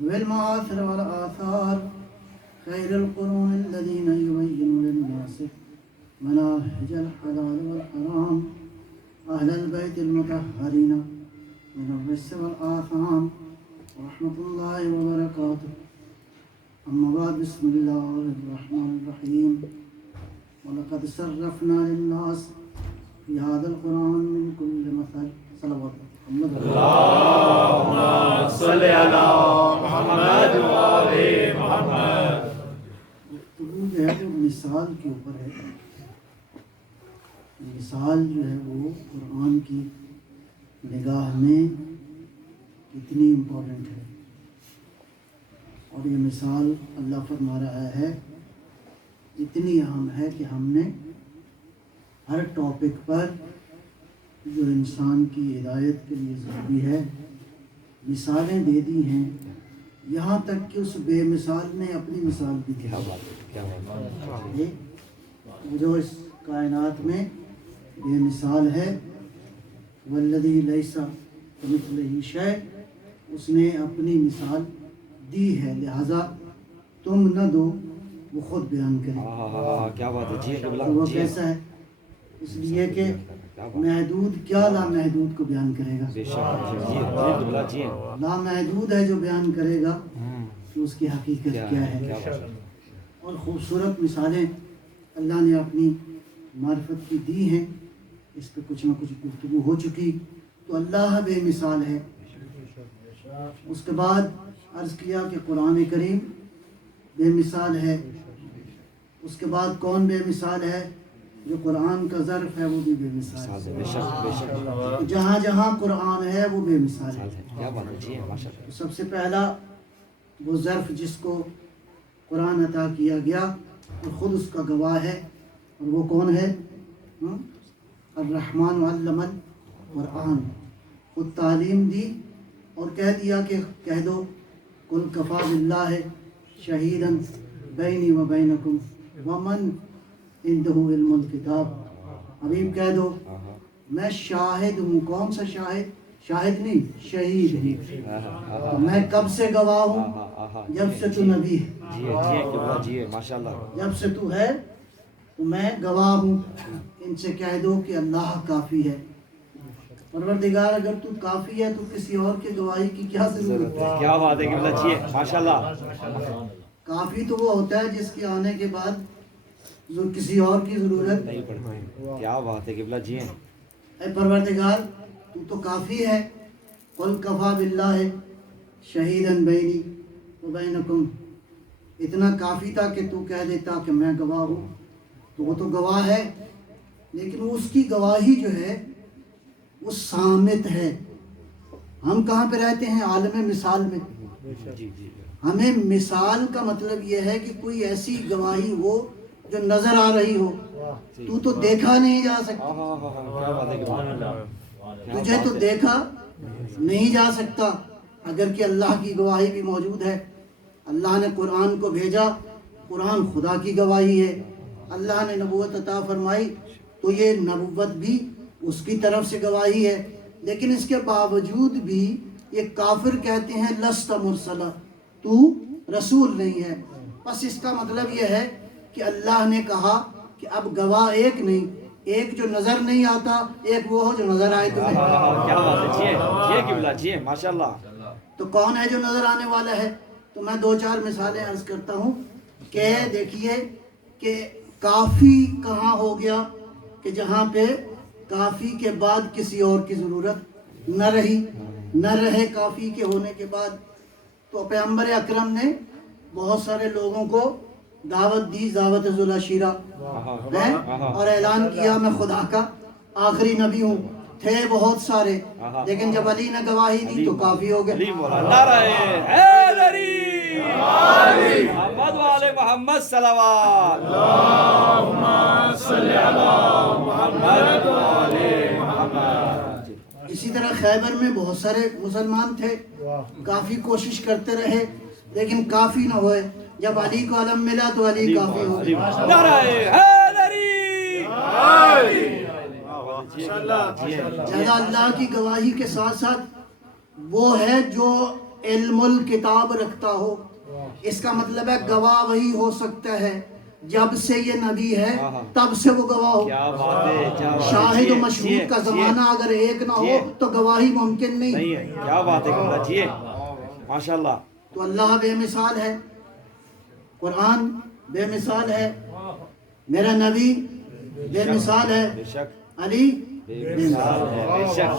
والمآثر والآثار خير القرون الذين يبين للناس مناهج الحلال والحرام أهل البيت المطهرين من الرجس والآثام ورحمة الله وبركاته. أما بعد، بسم الله الرحمن الرحيم. ولقد صرفنا للناس في هذا القرآن من كل مثل. صلوات محمد. اللهم صل على محمد وآل محمد. گفتگو جو ہے وہ مثال کے اوپر ہے. مثال جو ہے وہ قرآن کی نگاہ میں کتنی امپورٹنٹ ہے، اور یہ مثال اللہ فرما رہا ہے اتنی اہم ہے کہ ہم نے ہر ٹاپک پر جو انسان کی ہدایت کے لیے ضروری ہے مثالیں دے دی ہیں، یہاں تک کہ اس بے مثال نے اپنی مثال بھی دی. جو اس کائنات میں بے مثال ہے، والذی لیس کمثلہ شیء، اس نے اپنی مثال دی ہے، لہذا تم نہ دو، وہ خود بیان کرے. کیا بات ہے جی. وہ کیسا ہے؟ اس لیے کہ محدود کیا لامحدود کو بیان کرے گا. لامحدود ہے جو بیان کرے گا کہ اس کی حقیقت کیا ہے. اور خوبصورت مثالیں اللہ نے اپنی معرفت کی دی ہیں. اس پہ کچھ نہ کچھ گفتگو ہو چکی. تو اللہ بے مثال ہے. اس کے بعد عرض کیا کہ قرآن کریم بے مثال ہے. اس کے بعد کون بے مثال ہے؟ جو قرآن کا ظرف ہے وہ بھی بے مثال ہے. جہاں جہاں قرآن ہے وہ بے مثال ہے. سب سے پہلا وہ ظرف جس کو قرآن عطا کیا گیا اور خود اس کا گواہ ہے، اور وہ کون ہے؟ الرحمن علم القرآن. خود تعلیم دی اور کہہ دیا کہ کہہ دو قل کفا باللہ شہیدا بینی و بینکم ومن عنده علم الکتاب. حبیب کہہ دو میں شاہد ہوں. کون سا شاہد؟ شاہد نہیں، شہید ہوں. تو میں کب سے گواہ ہوں؟ جب سے تو نبی ہے، جب سے تو ہے تو میں گواہ ہوں. ان سے کہہ دو کہ اللہ کافی ہے. پروردگار اگر تو کافی ہے تو کسی اور کے گواہی کی کیا ضرورت ہے؟ کیا بات ہے قبلہ جی، ماشاءاللہ. کافی تو وہ ہوتا ہے جس کے آنے کے بعد کسی اور کی ضرورت نہیں پڑتی. کیا بات ہے قبلہ جی. اے پروردگار تو کافی ہے. قل کفا باللہ شہیدا بینی و بینکم. اتنا کافی تھا کہ تو کہہ دیتا کہ میں گواہ ہوں. تو وہ تو گواہ ہے، لیکن اس کی گواہی جو ہے وہ صامت ہے. ہم کہاں پہ رہتے ہیں؟ عالم مثال میں. ہمیں مثال کا مطلب یہ ہے کہ کوئی ایسی گواہی ہو جو نظر آ رہی ہو. تو دیکھا نہیں جا سکتا، تجھے تو دیکھا نہیں جا سکتا، اگر کہ اللہ کی گواہی بھی موجود ہے. اللہ نے قرآن کو بھیجا، قرآن خدا کی گواہی ہے. اللہ نے نبوت عطا فرمائی تو یہ نبوت بھی اس کی طرف سے گواہی ہے. لیکن اس کے باوجود بھی یہ کافر کہتے ہیں لست مرسلا، تو رسول نہیں ہے. بس اس کا مطلب یہ ہے کہ اللہ نے کہا کہ اب گواہ ایک نہیں، ایک جو نظر نہیں آتا، ایک وہ ہو جو نظر آئے تمہیں. کیا بات ہے جی قبلہ جی، ماشاءاللہ. تو کون ہے جو نظر آنے والا ہے؟ تو میں 2-4 مثالیں عرض کرتا ہوں کہ دیکھیے کہ کافی کہاں ہو گیا کہ جہاں پہ کافی کے بعد کسی اور کی ضرورت نہ رہے کافی کے ہونے کے بعد. تو پیغمبر اکرم نے بہت سارے لوگوں کو دعوت دی، دعوت ذوالعشیرہ، اور اعلان کیا میں خدا کا آخری نبی ہوں. تھے بہت سارے، لیکن جب علی نے گواہی دی تو کافی ہو گئے. نعرہ حیدری، محمد والے محمد صلوات. اللهم صل على محمد وآل محمد. اسی طرح خیبر میں بہت سارے مسلمان تھے، کافی کوشش کرتے رہے لیکن کافی نہ ہوئے. جب علی کو علم ملا تو علی کافی ہو گئے. نعرہ حیدری. لہذا اللہ کی گواہی کے ساتھ ساتھ وہ ہے جو علم الکتاب رکھتا ہو، اس کا مطلب ہے گواہ وہی ہو سکتا ہے جب سے یہ نبی ہے تب سے وہ گواہ ہو۔ کیا بات ہے، کیا بات ہے، شاہد و جی، مشہود جی، کا جی، زمانہ اگر ایک نہ ہو تو گواہی ممکن نہیں۔ نہیں ہے، کیا بات ہے قبلہ جی، ماشاءاللہ۔ تو اللہ بے مثال ہے، قرآن بے مثال ہے، میرا نبی بے مثال ہے، بے شک علی بے مثال ہے، بے شک۔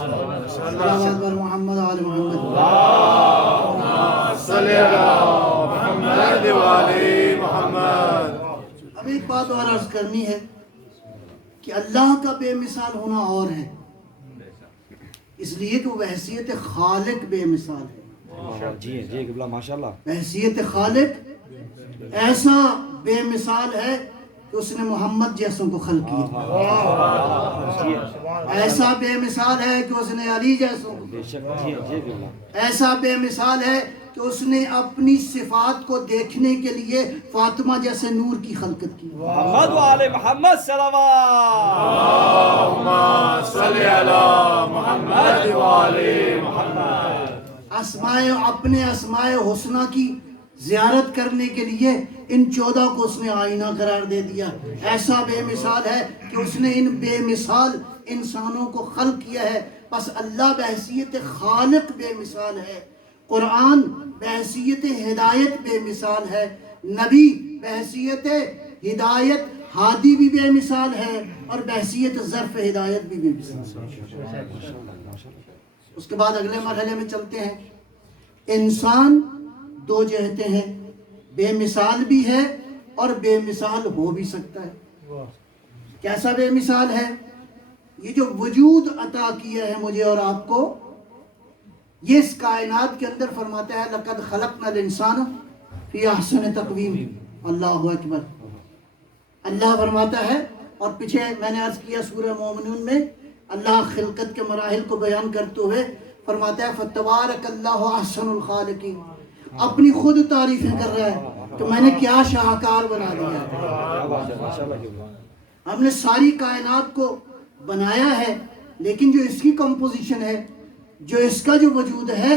صلوات بر محمد آل محمد۔ صلی اللہ محمد وعلی محمد۔ اب ایک بات اور عرض کرنی ہے کہ اللہ کا بے مثال ہونا اور ہے، اس لیے کہ وہ بحیثیت خالق بے مثال ہے۔ جی جی قبلہ ماشاءاللہ۔ بحیثیت خالق ایسا بے مثال ہے کہ اس نے محمد جیسوں کو خلق کیا، ایسا بے مثال ہے کہ اس نے علی جیسوں کو، بے شک جی جی قبلہ۔ ایسا بے مثال ہے کہ اس نے اپنی صفات کو دیکھنے کے لیے فاطمہ جیسے نور کی خلقت کی۔ محمد وآل محمد صلوات۔ اللہم صلی علی محمد وعلی محمد۔ اپنے اسماء حسنہ کی زیارت کرنے کے لیے ان 14 کو اس نے آئینہ قرار دے دیا۔ ایسا بے مثال ہے کہ اس نے ان بے مثال انسانوں کو خلق کیا ہے۔ بس اللہ بحیثیت خالق بے مثال ہے، قرآن بحیثیت ہدایت بے مثال ہے، نبی بحیثیت ہدایت ہادی بھی بے مثال ہے، اور بحیثیت ظرف ہدایت بھی بے مثال ہے۔ اس کے بعد اگلے مرحلے میں چلتے ہیں۔ انسان دو جہتیں ہیں، بے مثال بھی ہے اور بے مثال ہو بھی سکتا ہے۔ کیسا بے مثال ہے؟ یہ جو وجود عطا کیا ہے مجھے اور آپ کو، یہ اس کائنات کے اندر فرماتا ہے لَقَدْ خَلَقْنَا الْإِنسَانَ فِي أَحْسَنِ تَقْوِيمٍ۔ اللہ اکبر، اللہ فرماتا ہے، اور پیچھے میں نے عرض کیا سورہ مومنون میں اللہ خلقت کے مراحل کو بیان کرتے ہوئے فرماتا ہے فَتَبَارَكَ اللَّهُ أَحْسَنُ الْخَالِقِينَ، اپنی خود تعریفیں کر رہا ہے کہ میں نے کیا شاہکار بنا دیا ہے۔ ہم نے ساری کائنات کو بنایا ہے، لیکن جو اس کی کمپوزیشن ہے، جو اس کا جو وجود ہے،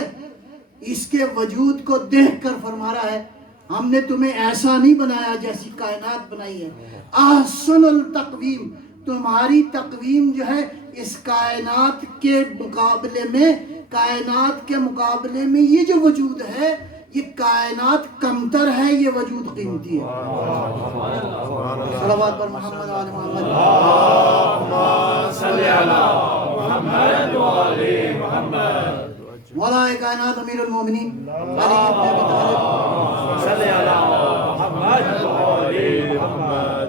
اس کے وجود کو دیکھ کر فرما رہا ہے ہم نے تمہیں ایسا نہیں بنایا جیسی کائنات بنائی ہے۔ احسن التقویم، تمہاری تقویم جو ہے اس کائنات کے مقابلے میں، کائنات کے مقابلے میں یہ جو وجود ہے، یہ کائنات کمتر ہے، یہ وجود قیمتی ہے۔ صلوات پر محمد آل محمد۔ اللہم صلی علی محمد وعلی محمد۔ مولا کائنات امیر المومنین علی ابن ابی طالب صلی علی محمد وآل محمد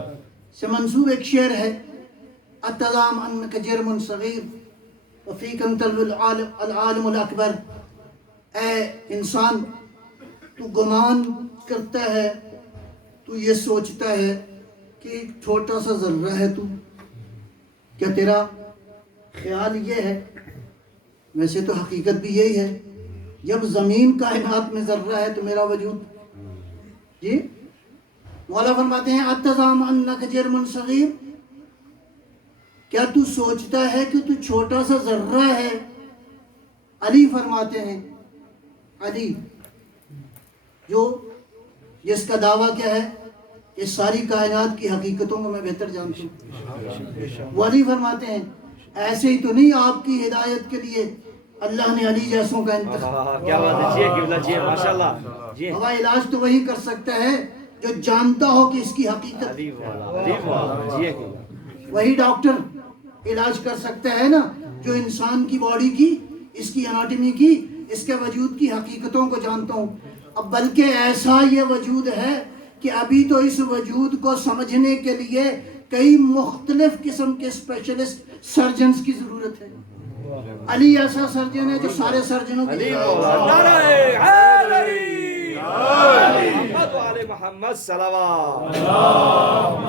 سے منسوب ایک شعر ہے، اتظام انک جرم صغیر وفیک انت العالم الاکبر۔ اے انسان، تو گمان کرتا ہے، تو یہ سوچتا ہے کہ ایک چھوٹا سا ذرہ ہے تو، کیا تیرا خیال یہ ہے؟ ویسے تو حقیقت بھی یہی ہے، جب زمین کائنات میں ذرہ ہے تو میرا وجود۔ جی مولا فرماتے ہیں اتظام انک جرم صغیر، کیا تو سوچتا ہے کہ تو چھوٹا سا ذرہ ہے؟ علی فرماتے ہیں، علی جو جس کا دعویٰ کیا ہے کہ ساری کائنات کی حقیقتوں کو میں بہتر جانتا ہوں، وہ علی فرماتے ہیں ایسے ہی تو نہیں آپ کی ہدایت کے لیے اللہ نے علی جیسوں کا انتخاب۔ کیا بات ہے جی قبلہ جی ماشاءاللہ جی۔ ہوا علاج تو وہی کر سکتا ہے جو جانتا ہو کہ اس کی حقیقت، علی والا جی قبلہ۔ وہی ڈاکٹر علاج کر سکتا ہے نا جو انسان کی باڈی کی، اس کی اناٹمی کی، اس کے وجود کی حقیقتوں کو جانتا ہوں۔ اب بلکہ ایسا یہ وجود ہے کہ ابھی تو اس وجود کو سمجھنے کے لیے کئی مختلف قسم کے اسپیشلسٹ سرجنز کی ضرورت ہے۔ علی ایسا سرجن ہے جو سارے سرجنوں کی نعرہ حیدری، محمد وآل محمد صلوات۔ اللہم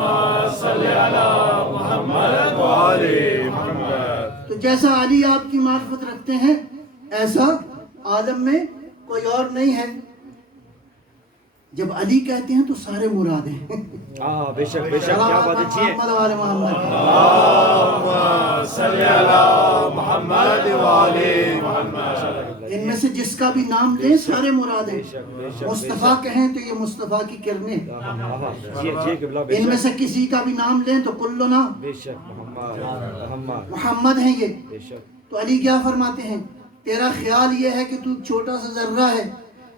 صلی علی محمد وعلی محمد۔ تو جیسا علی آپ کی معرفت رکھتے ہیں، ایسا عالم میں کوئی اور نہیں ہے۔ جب علی کہتے ہیں تو سارے مراد ہیں۔ بے شک بے شک، کیا بات ہے جی۔ محمد وآل محمد۔ اللہم صلی علی محمد وعلی محمد۔ ان میں سے جس کا بھی نام لیں سارے مراد ہیں. مصطفیٰ کہیں تو یہ مصطفیٰ کی کرنیں. ان میں سے کسی کا بھی نام لیں تو کلنا محمد ہیں یہ. تو علی کیا فرماتے ہیں؟ تیرا خیال یہ ہے کہ تو چھوٹا سا ذرہ ہے،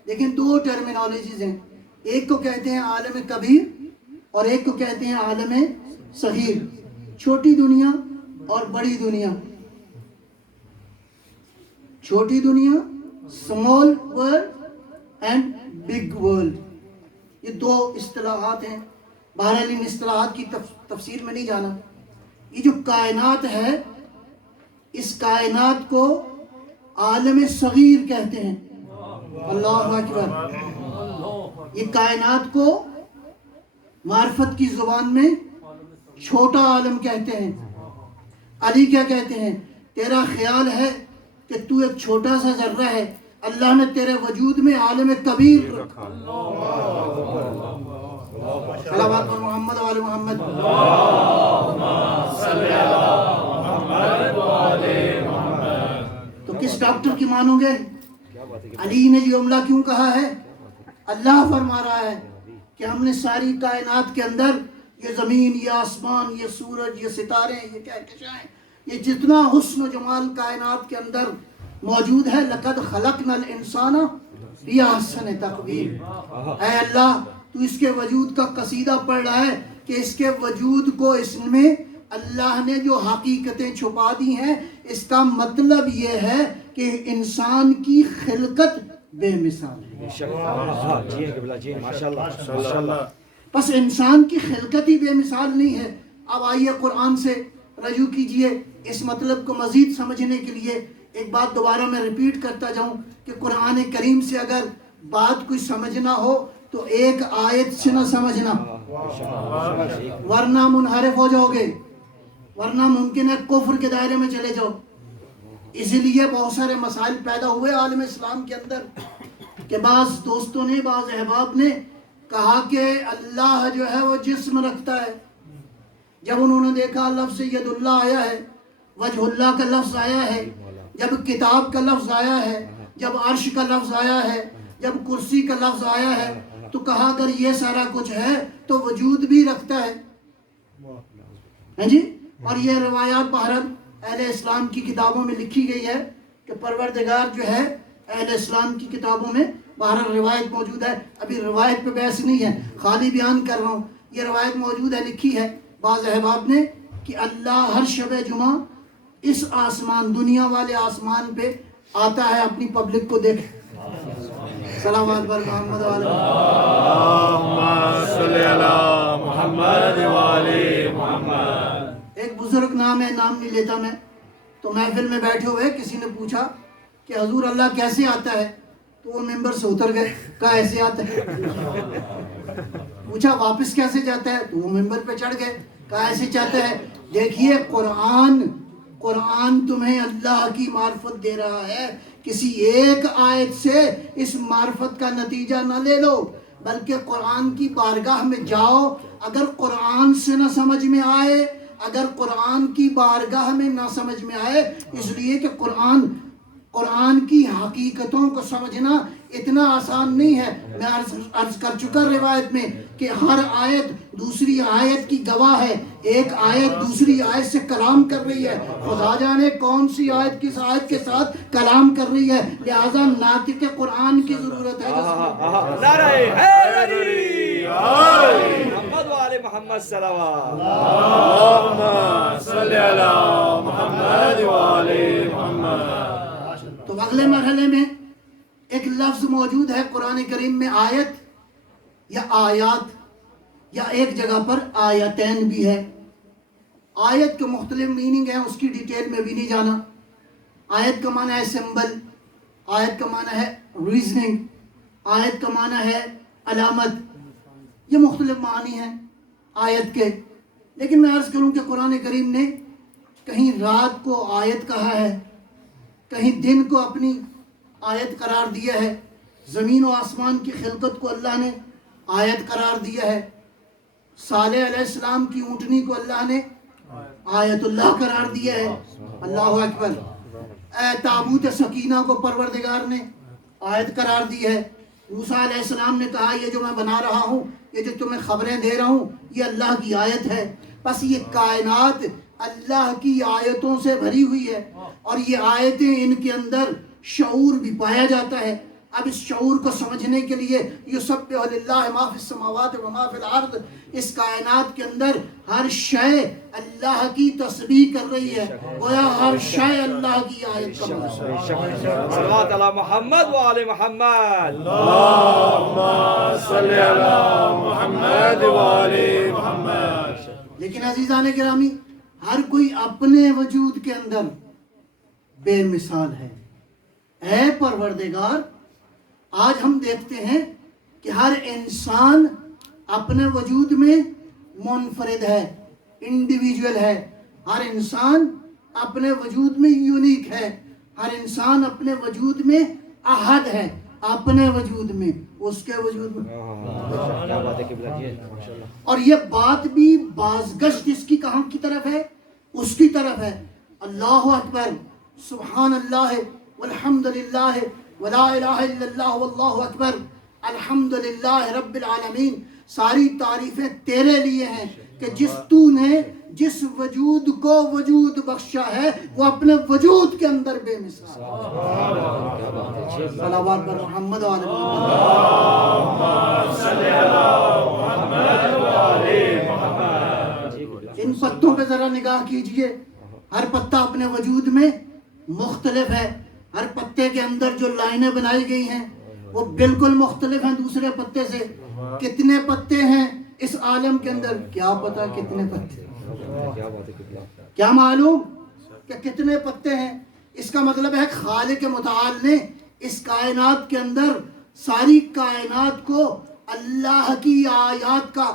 لیکن دو ٹرمینالوجیز ہیں. ایک کو کہتے ہیں عالم کبیر اور ایک کو کہتے ہیں عالم صغیر. چھوٹی دنیا اور بڑی دنیا. چھوٹی دنیا small world and big world, یہ دو اصطلاحات ہیں. بہرحال ان اصطلاحات کی تفسیر میں نہیں جانا. یہ جو کائنات ہے، اس کائنات کو عالم صغیر کہتے ہیں. اللہ اکبر. یہ کائنات کو معرفت کی زبان میں چھوٹا عالم کہتے ہیں. علی کیا کہتے ہیں؟ تیرا خیال ہے کہ تو ایک چھوٹا سا ذرہ ہے، اللہ نے تیرے وجود میں عالم کبیر رکھا. صلوات پر محمد و آل محمد. تو کس ڈاکٹر کی مانو گے؟ علی نے یہ جملہ کیوں کہا ہے؟ اللہ فرما رہا ہے کہ ہم نے ساری کائنات کے اندر یہ زمین، یہ آسمان، یہ سورج، یہ ستارے، یہ کہکشائیں، یہ جتنا حسن و جمال کائنات کے اندر موجود ہے، لقد خلقنا الانسان فی احسن تقویم. اے اللہ، تو اس کے وجود کا قصیدہ پڑھ رہا ہے کہ اس کے وجود کو اس میں اللہ نے جو حقیقتیں چھپا دی ہیں. اس کا مطلب یہ ہے کہ انسان کی خلقت بے مثال ہے. بس انسان کی خلقت ہی بے مثال نہیں ہے. اب آئیے قرآن سے رجوع کیجئے اس مطلب کو مزید سمجھنے کے لیے. ایک بات دوبارہ میں ریپیٹ کرتا جاؤں کہ قرآن کریم سے اگر بات کوئی سمجھنا ہو تو ایک آیت سے نہ سمجھنا، ورنہ منحرف ہو جاؤ گے، ورنہ ممکن ہے کفر کے دائرے میں چلے جاؤ. اسی لیے بہت سارے مسائل پیدا ہوئے عالم اسلام کے اندر کہ بعض دوستوں نے، بعض احباب نے کہا کہ اللہ جو ہے وہ جسم رکھتا ہے. جب انہوں نے دیکھا لفظ ید اللہ آیا ہے، وجہ اللہ کا لفظ آیا ہے، جب کتاب کا لفظ آیا ہے، جب عرش کا لفظ آیا ہے، جب کرسی کا لفظ آیا ہے، تو کہا اگر یہ سارا کچھ ہے تو وجود بھی رکھتا ہے جی. اور یہ روایات بہرحال اہل اسلام کی کتابوں میں لکھی گئی ہے کہ پروردگار جو ہے، اہل اسلام کی کتابوں میں بہرحال روایت موجود ہے. ابھی روایت پہ بحث نہیں ہے، خالی بیان کر رہا ہوں. یہ روایت موجود ہے، لکھی ہے بعض احباب نے کہ اللہ ہر شب جمعہ اس آسمان، دنیا والے آسمان پہ آتا ہے اپنی پبلک کو دیکھ. صلوات پر محمد و آل محمد. ایک بزرگ نام ہے، نام نہیں لیتا میں، تو محفل میں بیٹھے ہوئے کسی نے پوچھا کہ حضور اللہ کیسے آتا ہے؟ تو وہ ممبر سے اتر گئے، کہا ایسے آتا ہے. پوچھا واپس کیسے جاتا ہے؟ تو وہ ممبر پہ چڑھ گئے، کہا ایسے چاہتا ہے. دیکھیے قرآن تمہیں اللہ کی معرفت دے رہا ہے. کسی ایک آیت سے اس معرفت کا نتیجہ نہ لے لو، بلکہ قرآن کی بارگاہ میں جاؤ. اگر قرآن سے نہ سمجھ میں آئے، اگر قرآن کی بارگاہ میں نہ سمجھ میں آئے، اس لیے کہ قرآن کی حقیقتوں کو سمجھنا اتنا آسان نہیں ہے. میں عرض کر چکا روایت میں کہ ہر آیت دوسری آیت کی گواہ ہے. ایک آیت دوسری آیت سے کلام کر رہی ہے. خدا جانے کون سی آیت کس آیت کے ساتھ کلام کر رہی ہے. لہذا ناطق قرآن کی ضرورت ہے. نعرہ حیدری محمد و آل محمد صلوات. اللہم صلی علی محمد و آل محمد. تو اگلے مرحلے میں ایک لفظ موجود ہے قرآن کریم میں، آیت یا آیات، یا ایک جگہ پر آیتین بھی ہے. آیت کے مختلف میننگ ہیں، اس کی ڈیٹیل میں بھی نہیں جانا. آیت کا معنی ہے سمبل، آیت کا معنی ہے ریزننگ، آیت کا معنی ہے علامت. یہ مختلف معنی ہیں آیت کے. لیکن میں عرض کروں کہ قرآن کریم نے کہیں رات کو آیت کہا ہے، کہیں دن کو اپنی آیت قرار دیا ہے. زمین و آسمان کی خلقت کو اللہ نے آیت قرار دیا ہے. صالح علیہ السلام کی اونٹنی کو اللہ نے آیت اللہ قرار دیا ہے. اللہ اکبر. تابوت سکینہ کو پروردگار نے آیت قرار دی ہے. موسیٰ علیہ السلام نے کہا یہ جو میں بنا رہا ہوں، یہ جو تمہیں خبریں دے رہا ہوں، یہ اللہ کی آیت ہے. بس یہ کائنات اللہ کی آیتوں سے بھری ہوئی ہے، اور یہ آیتیں ان کے اندر شعور بھی پایا جاتا ہے. اب اس شعور کو سمجھنے کے لیے یسبح للہ ما فی السماوات و ما فی الارض، اس کائنات کے اندر ہر شے اللہ کی تسبیح کر رہی ہے، گویا ہر شے اللہ کی آیت کا مظہر ہے. صلوات علی محمد و آل محمد. اللہم صلی علی محمد و آل محمد. لیکن عزیزان گرامی، ہر کوئی اپنے وجود کے اندر بے مثال ہے. اے پروردگار، آج ہم دیکھتے ہیں کہ ہر انسان اپنے وجود میں منفرد ہے، انڈیویجول ہے. ہر انسان اپنے وجود میں یونیک ہے. ہر انسان اپنے وجود میں احد ہے. اپنے وجود میں، اس کے وجود میں. اور یہ بات بھی بازگشت اس کی کہاں کی طرف ہے؟ اس کی طرف ہے. اللہ اکبر، سبحان اللہ والحمدللہ ولا الہ الا اللہ واللہ اکبر، الحمدللہ رب العالمین. ساری تعریفیں تیرے لیے ہیں کہ تو نے جس وجود کو وجود بخشا ہے وہ اپنے وجود کے اندر بے مثال. صلوات پر محمد و آل محمد. ان پتوں پہ ذرا نگاہ کیجئے. ہر پتا اپنے وجود میں مختلف ہے. ہر پتے کے اندر جو لائنیں بنائی گئی ہیں وہ بالکل مختلف ہیں دوسرے پتے سے. کتنے پتے ہیں اس عالم کے اندر کیا پتا کتنے پتے، کیا معلوم کہ کتنے پتے ہیں. اس کا مطلب ہے خالق متعال نے اس کائنات کے اندر ساری کائنات کو اللہ کی آیات کا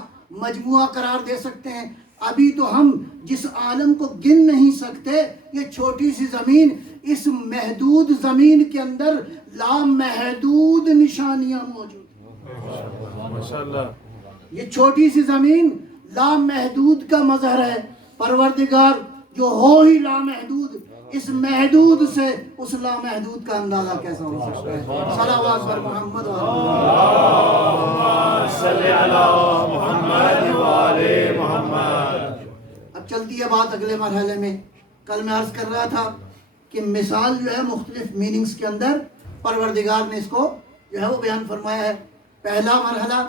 مجموعہ قرار دے سکتے ہیں. ابھی تو ہم جس عالم کو گن نہیں سکتے، یہ چھوٹی سی زمین، اس محدود زمین کے اندر لامحدود نشانیاں موجود ہیں. ماشاءاللہ. یہ چھوٹی سی زمین لامحدود کا مظہر ہے. پروردگار جو ہو ہی لامحدود، اس محدود سے اس لامحدود کا اندازہ کیسا ہو سکتا ہے؟ صلوات پر محمد و صلی علی محمد و آل محمد. اب چلتی ہے بات اگلے مرحلے میں. کل میں عرض کر رہا تھا کہ مثال جو ہے مختلف میننگز کے اندر پروردگار نے اس کو جو ہے وہ بیان فرمایا ہے. پہلا مرحلہ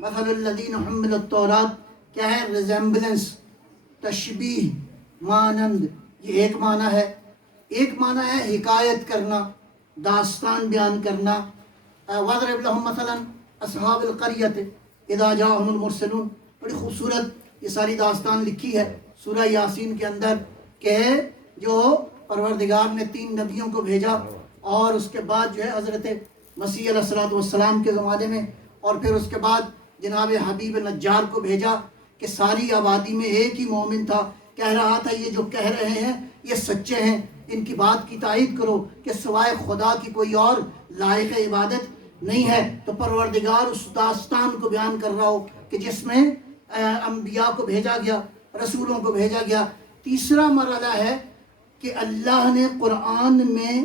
مثل الذین حملوا التوراۃ، کیا ہے؟ ریزمبلنس، تشبیہ، مانند. یہ ایک معنی ہے. ایک معنی ہے حکایت کرنا، داستان بیان کرنا. وَاضْرِبْ لَهُمْ مَثَلًا أَصْحَابَ الْقَرْيَةِ إِذَا جَاءَهُمُ الْمُرْسَلُونَ. بڑی خوبصورت یہ ساری داستان لکھی ہے سورہ یاسین کے اندر کہ جو پروردگار نے 3 نبیوں کو بھیجا، اور اس کے بعد جو ہے حضرت مسیح علیہ السلام کے زمانے میں، اور پھر اس کے بعد جناب حبیب نجار کو بھیجا کہ ساری آبادی میں ایک ہی مومن تھا. کہہ رہا تھا یہ جو کہہ رہے ہیں یہ سچے ہیں، ان کی بات کی تائید کرو کہ سوائے خدا کی کوئی اور لائق عبادت نہیں ہے. تو پروردگار اس داستان کو بیان کر رہا ہو کہ جس میں انبیاء کو بھیجا گیا، رسولوں کو بھیجا گیا. تیسرا مرحلہ ہے کہ اللہ نے قرآن میں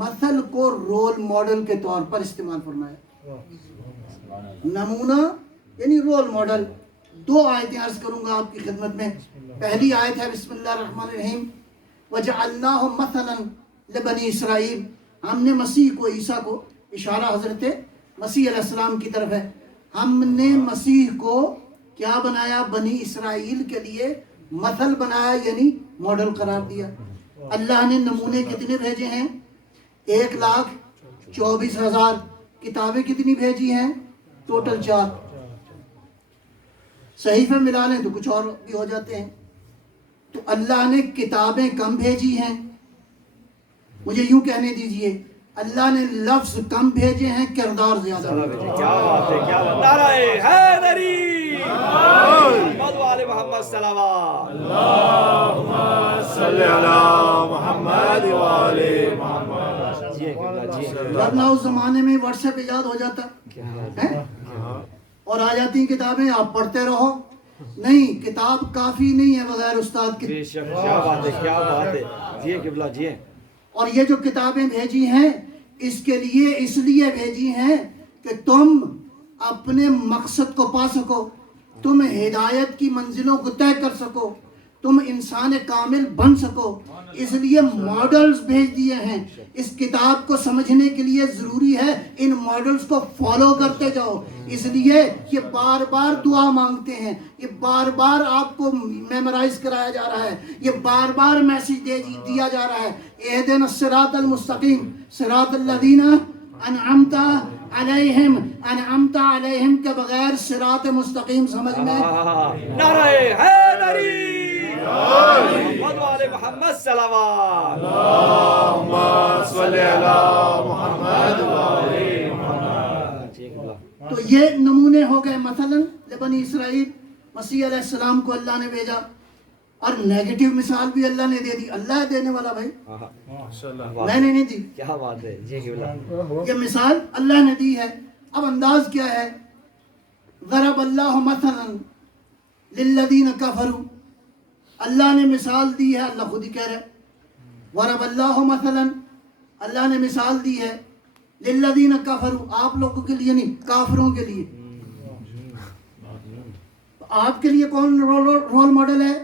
مثل کو رول ماڈل کے طور پر استعمال فرمایا. نمونہ یعنی رول ماڈل. 2 آیتیں عرض کروں گا آپ کی خدمت میں. پہلی آیت ہے بسم اللہ الرحمن الرحیم، وَجَعَلْنَاهُ مَثَلًا لِبَنِي اسرائیل. ہم نے مسیح کو، عیسیٰ کو، اشارہ حضرت مسیح علیہ السلام کی طرف ہے، ہم نے مسیح کو کیا بنایا؟ بنی اسرائیل کے لیے مثل بنایا، یعنی ماڈل قرار دیا. اللہ نے نمونے کتنے بھیجے ہیں؟ 1,24,000. کتابیں کتنی بھیجی ہیں؟ ٹوٹل 4. صحیفے ملا لیں تو کچھ اور بھی ہو جاتے ہیں. تو اللہ نے کتابیں کم بھیجی ہیں. مجھے یوں کہنے دیجئے، اللہ نے لفظ کم بھیجے ہیں، کردار زیادہ. کیا بات ہے، کیا بات. نعرہ حیدری، محمد و آل محمد. صلوات. اللہم صلی علی محمد و آل محمد. ورنہ اس زمانے میں واٹس ایپ ایجاد ہو جاتا ہے اور آ جاتی ہیں کتابیں، آپ پڑھتے رہو. نہیں، کتاب کافی نہیں ہے بغیر استاد کے. بے شک. کیا بات ہے، کیا بات ہے. جی قبلہ جی. اور یہ جو کتابیں بھیجی ہیں اس لیے بھیجی ہیں کہ تم اپنے مقصد کو پا سکو، تم ہدایت کی منزلوں کو طے کر سکو، تم انسان کامل بن سکو، اس لیے ماڈلز بھیج دیے ہیں۔ اس کتاب کو سمجھنے کے لیے ضروری ہے ان ماڈلز کو فالو کرتے جاؤ، اس لیے یہ بار بار دعا مانگتے ہیں، یہ بار بار آپ کو میمورائز کرایا جا رہا ہے، یہ بار بار میسیج دیا جا رہا ہے، اہدنا الصراط المستقیم صراط الذین انعمت علیہم کے بغیر صراط مستقیم سمجھ میں نعرہ حیدری محمد والے محمد صلوات اللہم صلی علی محمد وعلی محمد۔ تو یہ نمونے ہو گئے مثلا لبنی اسرائیل، مسیح علیہ السلام کو اللہ نے بھیجا، اور نیگیٹو مثال بھی اللہ نے دے دی۔ اللہ ہے دینے والا بھائی، میں نے نہیں دی، کیا بات ہے جی یہ مثال اللہ نے دی ہے۔ اب انداز کیا ہے؟ ضرب اللہ مثلا للذین کفروا، اللہ نے مثال دی ہے، اللہ خود ہی کہہ رہے ضرب اللہ مثلا، اللہ نے مثال دی ہے للذین کفروا، آپ لوگوں کے لیے نہیں، کافروں کے لیے۔ آپ کے لیے کون رول ماڈل ہے؟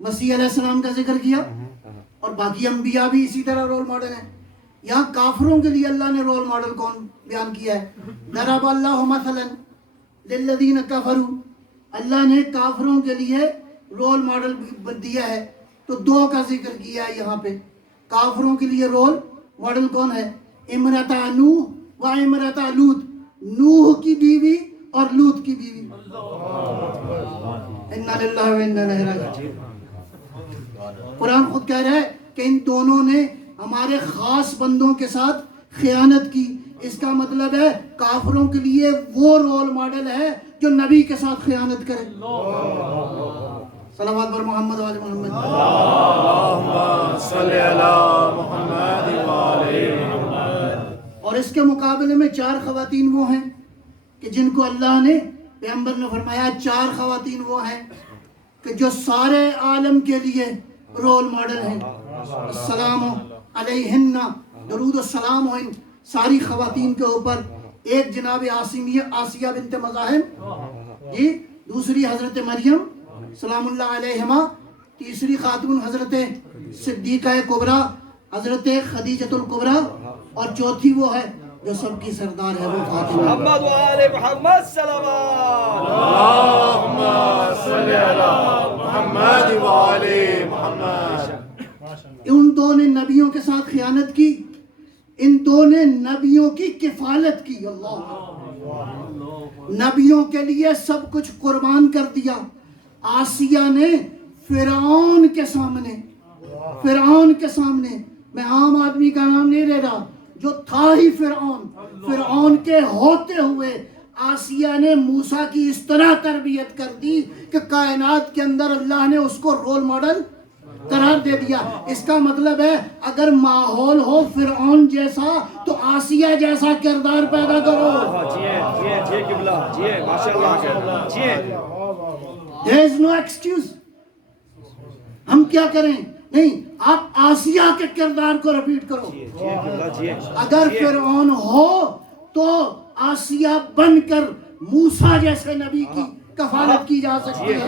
مسیح علیہ السلام کا ذکر کیا، اور باقی انبیاء بھی اسی طرح رول ماڈل ہیں۔ یہاں کافروں کے لیے اللہ نے رول ماڈل کون بیان کیا ہے؟ ضرب اللہ مثلا للذین کفروا، اللہ نے کافروں کے لیے رول ماڈل دیا ہے، تو دو کا ذکر کیا ہے یہاں پہ۔ کافروں کے لیے رول ماڈل کون ہے؟ امرأۃ نوح و امرأۃ لوط، نوح کی بیوی اور لوط کی بیوی۔ انا للہ و انا الیہ راجعون۔ قرآن خود کہہ رہا ہے کہ ان دونوں نے ہمارے خاص بندوں کے ساتھ خیانت کی۔ اس کا مطلب ہے کافروں کے لیے وہ رول ماڈل ہے جو نبی کے ساتھ خیانت کرے۔ صلوات بر محمد و آل محمد۔ اللہم صلی علی محمد وعلی محمد۔ اور اس کے مقابلے میں 4 خواتین وہ ہیں کہ جن کو اللہ نے، پیغمبر نے فرمایا 4 خواتین وہ ہیں کہ جو سارے عالم کے لیے رول ماڈل ہیں۔ السلام علیہن، درود السلام ہو ان ساری خواتین کے اوپر۔ ایک جناب آسیہ بنت مزاحم جی، دوسری حضرت مریم سلام اللہ علیہما، تیسری خاتون حضرت صدیقہ کبریٰ حضرت خدیجۃ الکبریٰ، اور چوتھی وہ ہے جو سب کی سردار ہے، وہ فاطمہ۔ محمد والے محمد صلوات اللہم صلی علی محمد وعلی محمد۔ ان دو نے نبیوں کے ساتھ خیانت کی، ان دو نے نبیوں کی کفالت کی۔ اللہ، نبیوں کے لیے سب کچھ قربان کر دیا۔ آسیہ نے فرعون کے سامنے، میں عام آدمی کا نام نہیں لے رہا، جو تھا ہی فرعون کے ہوتے ہوئے آسیہ نے موسیٰ کی اس طرح تربیت کر دی کہ کائنات کے اندر اللہ نے اس کو رول ماڈل قرار دے دیا۔ اس کا مطلب ہے اگر ماحول ہو فرعون جیسا تو آسیہ جیسا کردار پیدا کرو۔ جی قبلہ، جی ماشاءاللہ، جی There is no excuse۔ ہم کیا کریں؟ نہیں، آپ آسیہ کے کردار کو ریپیٹ کرو۔ اگر فرعون ہو تو آسیہ بن کر موسیٰ جیسے نبی کی کفالت کی جا سکتی ہے۔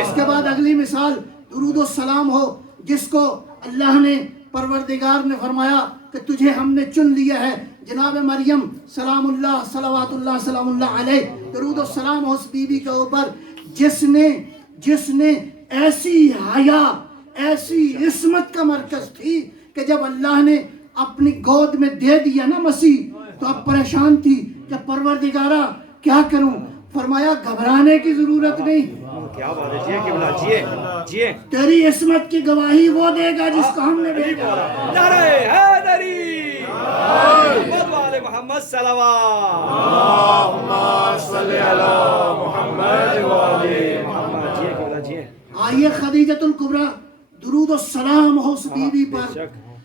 اس کے بعد اگلی مثال درود السلام ہو، جس کو اللہ نے پروردگار نے فرمایا کہ تجھے ہم نے چن لیا ہے، جناب مریم سلام اللہ صلوات اللہ سلام اللہ علیہ، درود السلام ہو اس بی بی کے اوپر جس نے ایسی حیا، ایسی عصمت کا مرکز تھی کہ جب اللہ نے اپنی گود میں دے دیا نا مسیح تو اب پریشان تھی کہ پروردگارہ کیا کروں؟ فرمایا گھبرانے کی ضرورت نہیں، کیا بات ہے جی قبلہ، جی تیری عصمت کی گواہی وہ دے گا جس کو ہم نے بھیجا۔ نعرہ حیدری محمد والے محمد صلوات اللہم صلی علی محمد وعلی محمد۔ جی قبلہ، جی آئیے خدیجۃ الکبریٰ، درود السلام ہو اس بی بی پر،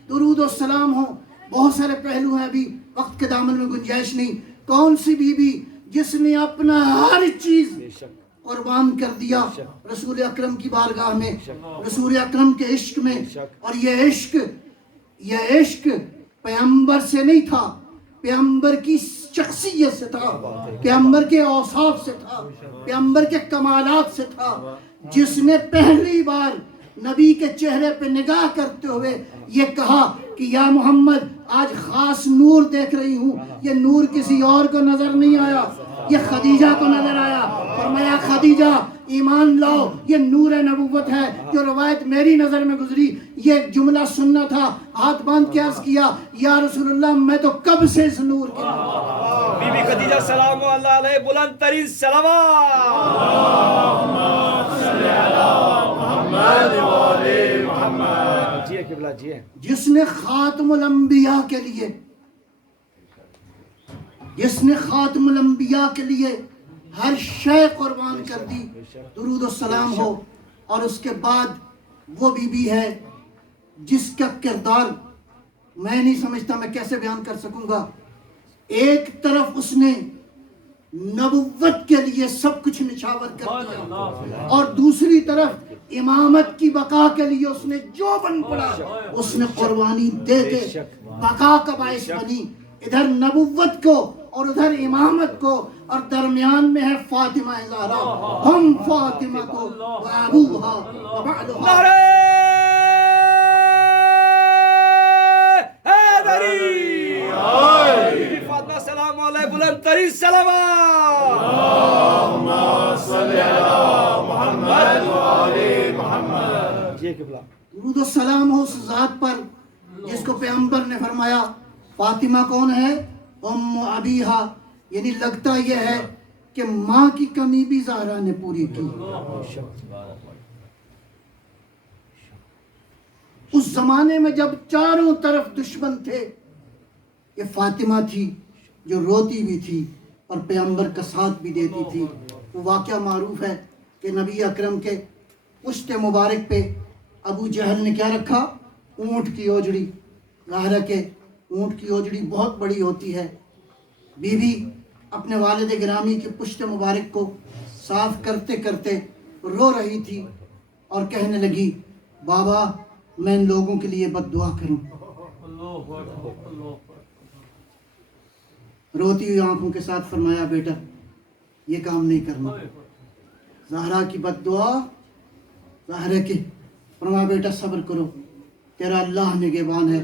درود السلام ہو۔ بہت سارے پہلو ہیں، ابھی وقت کے دامن میں گنجائش نہیں۔ کون سی بی بی جس نے اپنا ہر چیز قربان کر دیا رسول اکرم کی بارگاہ میں، رسول اکرم کے عشق میں، اور یہ عشق یہ عشق پیغمبر سے نہیں تھا، پیغمبر کی شخصیت سے تھا، پیغمبر کے اوصاف سے تھا، پیغمبر کے کمالات سے تھا۔ جس نے پہلی بار نبی کے چہرے پہ نگاہ کرتے ہوئے یہ کہا کہ یا محمد آج خاص نور دیکھ رہی ہوں، یہ نور کسی اور کو نظر نہیں آیا، یہ خدیجہ کو نظر آیا۔ فرمایا خدیجہ ایمان لاؤ، یہ نور نبوت ہے۔ جو روایت میری نظر میں گزری، یہ جملہ سننا تھا، ہاتھ باندھ کے عرض کیا یا رسول اللہ میں تو کب سے اس نور کے بی بی خدیجہ سلام اللہ علیہ بلند ترین سلامات۔ جی قبلہ جی، جس نے خاتم الانبیاء کے لیے، جس نے خاتم الانبیاء کے لیے ہر شے قربان کر دی، درود و سلام ہو۔ اور اس کے بعد وہ بی بی ہے جس کا کردار میں نہیں سمجھتا میں کیسے بیان کر سکوں گا۔ ایک طرف اس نے نبوت کے لیے سب کچھ نچھاور کر دیا، اور دوسری طرف امامت کی بقا کے لیے اس نے جو بن پڑا اس نے قربانی دے کے بقا کا باعث بنی۔ ادھر نبوت کو اور ادھر امامت کو، اور درمیان میں ہے فاطمہ زہرا، ہم فاطمہ کو وابوہا وبعلہا۔ نعرہ حیدری، بی بی فاطمہ سلام علیہ بلند ترین سلامات۔ اللہم صلی علی محمد وآل محمد۔ جی قبلہ، درود و سلام ہو اس ذات پر جس کو پیغمبر نے فرمایا فاطمہ کون ہے؟ ام ابیہا، یعنی لگتا یہ ہے کہ ماں کی کمی بھی زہرا نے پوری کی۔ اس زمانے میں جب چاروں طرف دشمن تھے، یہ فاطمہ تھی جو روتی بھی تھی اور پیغمبر کا ساتھ بھی دیتی تھی۔ وہ واقعہ معروف ہے کہ نبی اکرم کے پشت مبارک پہ ابو جہل نے کیا رکھا؟ اونٹ کی اوجڑی۔ ظاہر ہے کہ اونٹ کی اوجڑی بہت بڑی ہوتی ہے۔ بی بی اپنے والد گرامی کے پشت مبارک کو صاف کرتے کرتے رو رہی تھی اور کہنے لگی بابا میں ان لوگوں کے لیے بد دعا کروں۔ روتی ہوئی آنکھوں کے ساتھ فرمایا بیٹا یہ کام نہیں کرنا، زہرا کی بد دعا ظاہر ہے کہ فرمایا بیٹا صبر کرو، تیرا اللہ نگہبان ہے،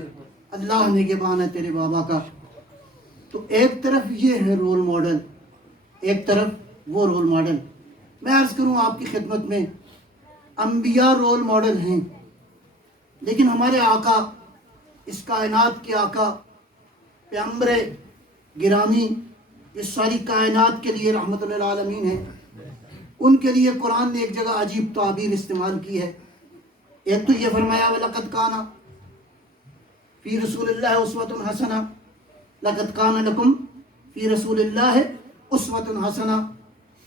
اللہ نگہبان ہے تیرے بابا کا۔ تو ایک طرف یہ ہے رول ماڈل، ایک طرف وہ رول ماڈل۔ میں عرض کروں آپ کی خدمت میں، انبیاء رول ماڈل ہیں، لیکن ہمارے آقا، اس کائنات کے آقا پیغمبر گرامی اس ساری کائنات کے لیے رحمت للعالمین ہے، ان کے لیے قرآن نے ایک جگہ عجیب تعبیر استعمال کی ہے۔ ایک تو یہ فرمایا وَلَقَدْ كَانَ فِي رَسُولِ اللَّهِ أُسْوَةٌ حَسَنَةٌ، لَقَدْ كَانَ لَكُمْ فِي رَسُولِ اللَّهِ أُسْوَةٌ حَسَنَةٌ،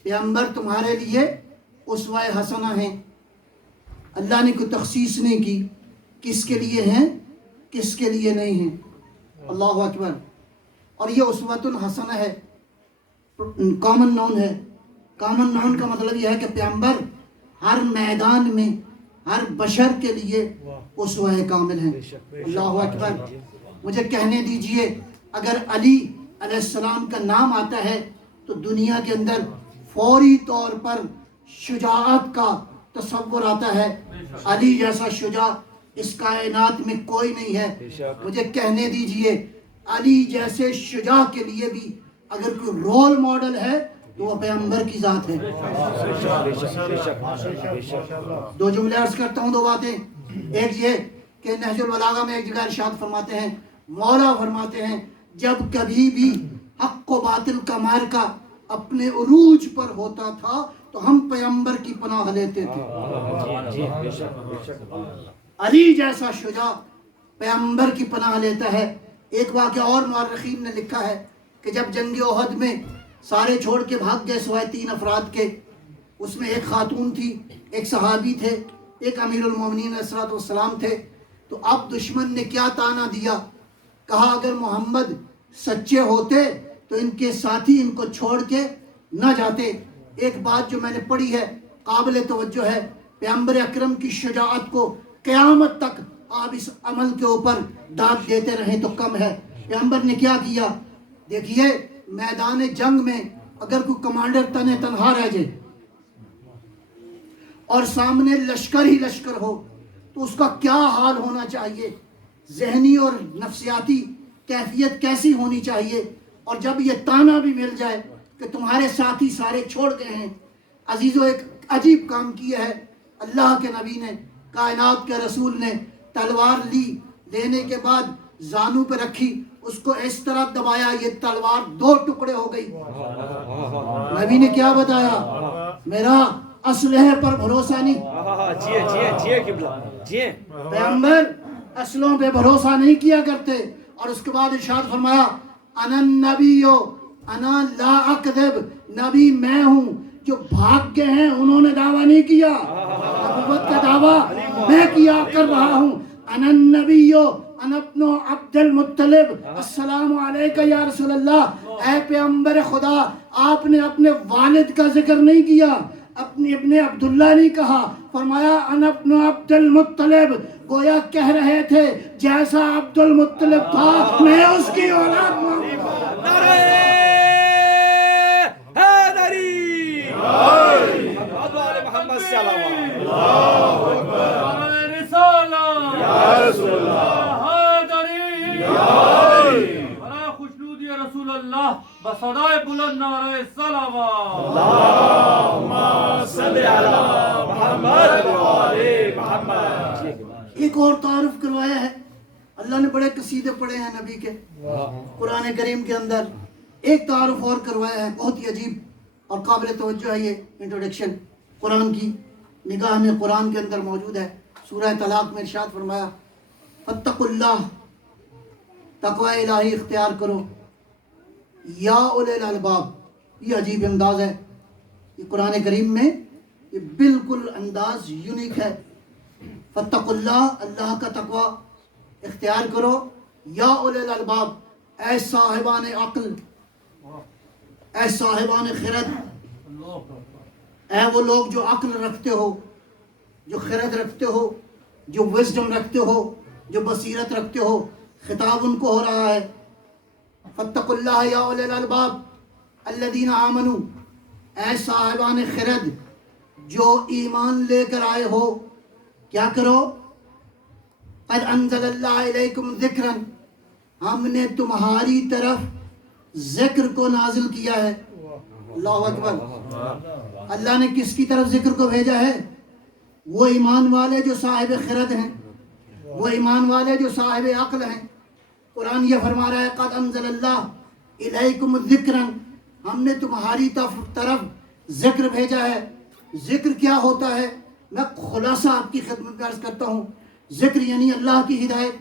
پیغمبر تمہارے لیے اسوہ حسنہ ہیں۔ اللہ نے کوئی تخصیص نہیں کی کس کے لیے ہیں کس کے لیے نہیں ہیں۔ اللہ اکبر۔ اور یہ اسوۃ حسنہ ہے، کامن نون ہے۔ کامن نون کا مطلب یہ ہے کہ پیغمبر ہر میدان میں ہر بشر کے لیے اسوہ کامل ہیں۔ اللہ اکبر۔ مجھے کہنے دیجئے اگر علی علیہ السلام کا نام آتا ہے تو دنیا کے اندر فوری طور پر شجاعت کا تصور آتا ہے۔ علی جیسا شجاع اس کائنات میں کوئی نہیں ہے۔ مجھے کہنے دیجئے علی جیسے شجاع کے لیے بھی اگر کوئی رول ماڈل ہے تو وہ پیغمبر کی ذات ہے۔ دو جملے عرض کرتا ہوں، دو باتیں۔ ایک یہ کہ نہج البلاغہ میں ایک جگہ ارشاد فرماتے ہیں، مولا فرماتے ہیں جب کبھی بھی حق و باطل کا معرکہ اپنے عروج پر ہوتا تھا تو ہم پیغمبر کی پناہ لیتے تھے۔ علی جیسا شجاع پیغمبر کی پناہ لیتا ہے۔ ایک واقعہ اور مورخین نے لکھا ہے کہ جب جنگ احد میں سارے چھوڑ کے بھاگ گئے سوائے 3 افراد کے، اس میں ایک خاتون تھی، ایک صحابی تھے، ایک امیر المومنین علیہ السلام تھے۔ تو اب دشمن نے کیا تانا دیا، کہا اگر محمد سچے ہوتے تو ان کے ساتھی ان کو چھوڑ کے نہ جاتے۔ ایک بات جو میں نے پڑھی ہے قابل توجہ ہے، پیغمبر اکرم کی شجاعت کو قیامت تک آپ اس عمل کے اوپر داد دیتے رہیں تو کم ہے۔ پیغمبر نے کیا کیا؟ دیکھیے میدان جنگ میں اگر کوئی کمانڈر تنے تنہا رہ جائے اور سامنے لشکر ہی لشکر ہو تو اس کا کیا حال ہونا چاہیے، ذہنی اور نفسیاتی کیفیت کیسی ہونی چاہیے۔ اور جب یہ تانا بھی مل جائے کہ تمہارے ساتھی سارے چھوڑ گئے ہیں۔ عزیزو ایک عجیب کام کیا ہے اللہ کے نبی نے، کائنات کے رسول نے، تلوار لی، لینے کے بعد زانو پہ رکھی، اس کو اس طرح دبایا یہ تلوار 2 ٹکڑے ہو گئی۔ نبی نے کیا بتایا؟ میرا اسلحے پر بھروسہ نہیں۔ پیغمبر اسلحوں پہ بھروسہ نہیں کیا کرتے۔ اور اس کے بعد ارشاد فرمایا انا النبی انا لا اکذب، نبی میں ہوں، جو بھاگ گئے ہیں انہوں نے دعویٰ نہیں کیا، نبوت کا دعویٰ میں کیا کر رہا ہوں۔ انا النبی انا ابن عبد المطلب، السلام علیکہ یا رسول اللہ۔ اے پیغمبر خدا، آپ نے اپنے والد کا ذکر نہیں کیا، اپنے ابن عبداللہ نہیں کہا، فرمایا انا ابن عبد المطلب، گویا کہہ رہے تھے جیسا عبد المطلب تھا میں اس کی اولاد ہوں۔ محمد صلی اللہ علیہ اللہ بصدائے بلند نعرہ صلوات اللہم صلی علی محمد وآل محمد۔ ایک اور تعارف کروایا ہے، اللہ نے بڑے قصیدے پڑھے ہیں نبی کے قرآن کریم کے اندر۔ ایک تعارف اور کروایا ہے بہت ہی عجیب اور قابل توجہ ہے، یہ انٹروڈکشن قرآن کی نگاہ میں قرآن کے اندر موجود ہے۔ سورہ طلاق میں ارشاد فرمایا فاتقوا اللہ، تقوی الہی اختیار کرو، یا اولی الالباب۔ یہ عجیب انداز ہے، یہ قرآن کریم میں یہ بالکل انداز یونیک ہے۔ فاتقوا اللہ، اللہ کا تقوی اختیار کرو، یا اولی الالباب، اے صاحبان عقل، اے صاحبان خرد، اے وہ لوگ جو عقل رکھتے ہو، جو خرد رکھتے ہو، جو وزڈم رکھتے ہو، جو بصیرت رکھتے ہو۔ خطاب ان کو ہو رہا ہے، فاتقوا اللہ یا اولی الالباب الذین آمنوا، اے صاحبان خرد جو ایمان لے کر آئے ہو، کیا کرو؟ قد انزل اللہ علیکم ذکرا، ہم نے تمہاری طرف ذکر کو نازل کیا ہے۔ اللہ اکبر۔ اللہ نے کس کی طرف ذکر کو بھیجا ہے؟ وہ ایمان والے جو صاحب خرد ہیں، وہ ایمان والے جو صاحب عقل ہیں۔ قرآن یہ فرما رہا ہے قد انزل اللہ الیکم ذکرا، ہم نے تمہاری طرف ذکر بھیجا ہے۔ ذکر کیا ہوتا ہے؟ میں خلاصہ آپ کی خدمت میں عرض کرتا ہوں۔ ذکر یعنی اللہ کی ہدایت،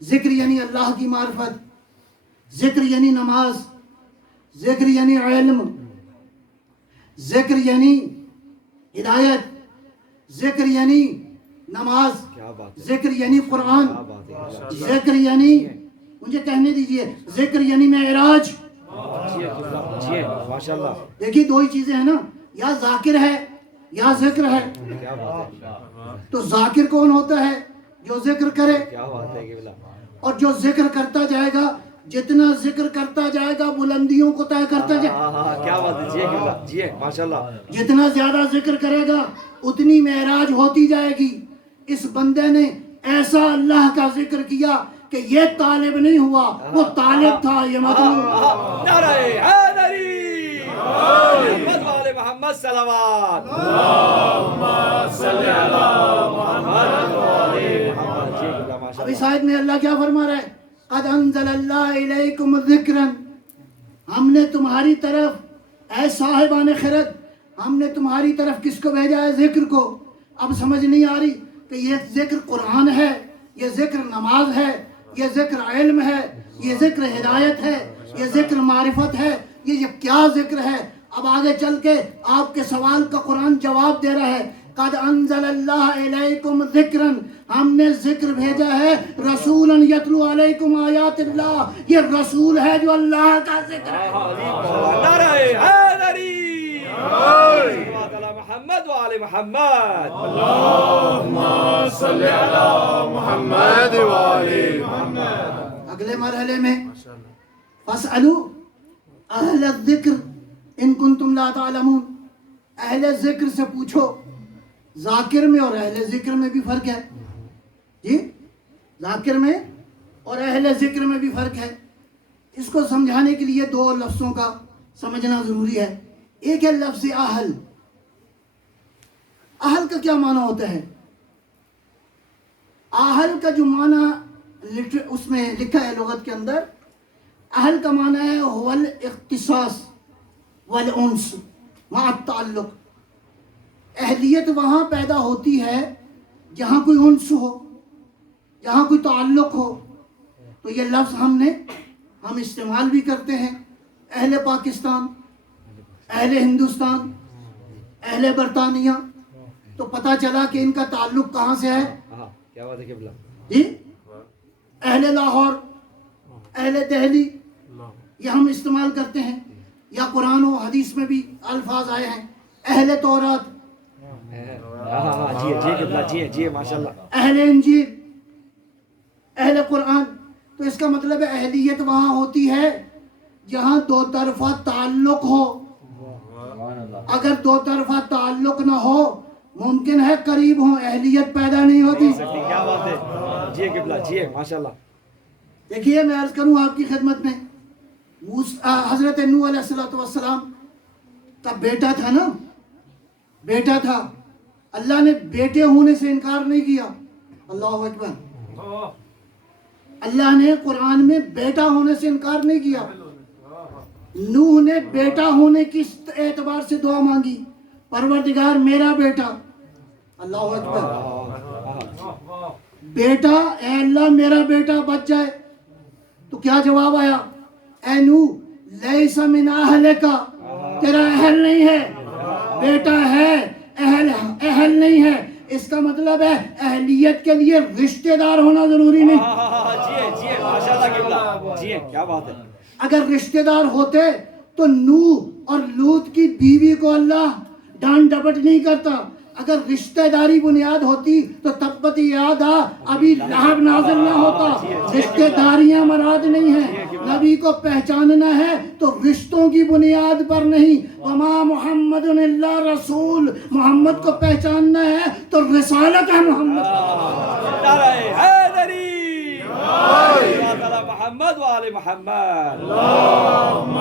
ذکر یعنی اللہ کی معرفت، ذکر یعنی نماز، ذکر یعنی علم، ذکر یعنی ہدایت، ذکر یعنی نماز، ذکر یعنی قرآن، ذکر یعنی، مجھے کہنے دیجئے، ذکر یعنی معراج۔ دیکھیے دو ہی چیزیں ہیں نا، یا ذاکر ہے یا ذکر ہے۔ تو ذاکر کون ہوتا ہے؟ جو ذکر کرے، اور جو ذکر کرتا جائے گا، جتنا ذکر کرتا جائے گا بلندیوں کو طے کرتا جائے گا۔ کیا بات ہے، جی ماشاءاللہ۔ جتنا زیادہ ذکر کرے گا اتنی معراج ہوتی جائے گی۔ اس بندے نے ایسا اللہ کا ذکر کیا کہ یہ طالب نہیں ہوا، وہ طالب تھا، یہ مطلب۔ نعرہ حیدری، محمد والے محمد صلوات، اللہم صلی علی محمد والے محمد۔ اب اس آیت میں اللہ کیا فرما رہا ہے؟ قد انزل اللہ الیکم ذکرا، ہم نے تمہاری طرف، اے صاحبان خرد، ہم نے تمہاری طرف کس کو بھیجا ہے؟ ذکر کو۔ اب سمجھ نہیں آ رہی کہ یہ ذکر قرآن ہے، یہ ذکر نماز ہے، یہ ذکر علم ہے، یہ ذکر ہدایت ہے، یہ ذکر معرفت ہے، یہ کیا ذکر ہے؟ اب آگے چل کے آپ کے سوال کا قرآن جواب دے رہا ہے۔ قد انزل اللہ علیکم ذکرا، ہم نے ذکر بھیجا ہے رسولا یتلو علیکم آیات اللہ، یہ رسول ہے جو اللہ کا ذکر ہے۔ نعرہ حیدری، محمد والے آل محمد اللهم صل على محمد وآل محمد. اگلے مرحلے میں فاسألوا اہل الذکر ان کنتم لا تعلمون، اہل ذکر سے پوچھو. ذاکر میں اور اہل ذکر میں بھی فرق ہے جی، ذاکر میں اور اہل ذکر میں بھی فرق ہے. اس کو سمجھانے کے لیے دو لفظوں کا سمجھنا ضروری ہے. ایک ہے لفظ اہل. اہل کا کیا معنی ہوتا ہے؟ اہل کا جو معنی اس میں لکھا ہے لغت کے اندر، اہل کا معنی ہے هو الاختصاص والانس مع التعلق. اہلیت وہاں پیدا ہوتی ہے جہاں کوئی انس ہو، جہاں کوئی تعلق ہو. تو یہ لفظ ہم استعمال بھی کرتے ہیں. اہل پاکستان، اہل ہندوستان، اہل برطانیہ، تو پتہ چلا کہ ان کا تعلق کہاں سے ہے. کیا بات ہے قبلہ جی، اہل لاہور، اہل دہلی، یہ ہم استعمال کرتے ہیں. یا قرآن و حدیث میں بھی الفاظ آئے ہیں اہل تورات، جی ماشاء اللہ، اہل انجیل، اہل قرآن. تو اس کا مطلب ہے اہلیت وہاں ہوتی ہے جہاں دو طرفہ تعلق ہو. اگر دو طرفہ تعلق نہ ہو، ممکن ہے قریب ہوں، اہلیت پیدا نہیں ہوتی. کیا بات ہے جی قبلہ، جی ماشاء اللہ. دیکھیے میں عرض کروں آپ کی خدمت میں، حضرت نوح علیہ السلام کا بیٹا تھا نا، بیٹا تھا. اللہ نے بیٹے ہونے سے انکار نہیں کیا. اللہ اکبر. اللہ نے قرآن میں بیٹا ہونے سے انکار نہیں کیا. نوح نے بیٹا ہونے کی اعتبار سے دعا مانگی، پروردگار میرا بیٹا. اللہ اکبر. بیٹا، اے اللہ میرا بیٹا بچ جائے. تو کیا جواب آیا؟ اے نوح لیس من اہلک، تیرا اہل نہیں ہے. بیٹا ہے، اہل نہیں ہے. اس کا مطلب ہے اہلیت کے لیے رشتہ دار ہونا ضروری نہیں. جی ماشاء اللہ قبلہ، جی کیا بات ہے. اگر رشتہ دار ہوتے تو نوح اور لوط کی بیوی کو اللہ ڈانٹ ڈپٹ نہیں کرتا. اگر رشتہ داری بنیاد ہوتی تو تبت یادا ابھی لہب نازل نہ ہوتا. رشتہ داریاں مراد نہیں ہیں. نبی کو پہچاننا ہے تو رشتوں کی بنیاد پر نہیں. وما محمد الا رسول، محمد کو پہچاننا ہے تو رسالت ہے محمد. نعرہ حیدری، محمد وآل محمد. اللهم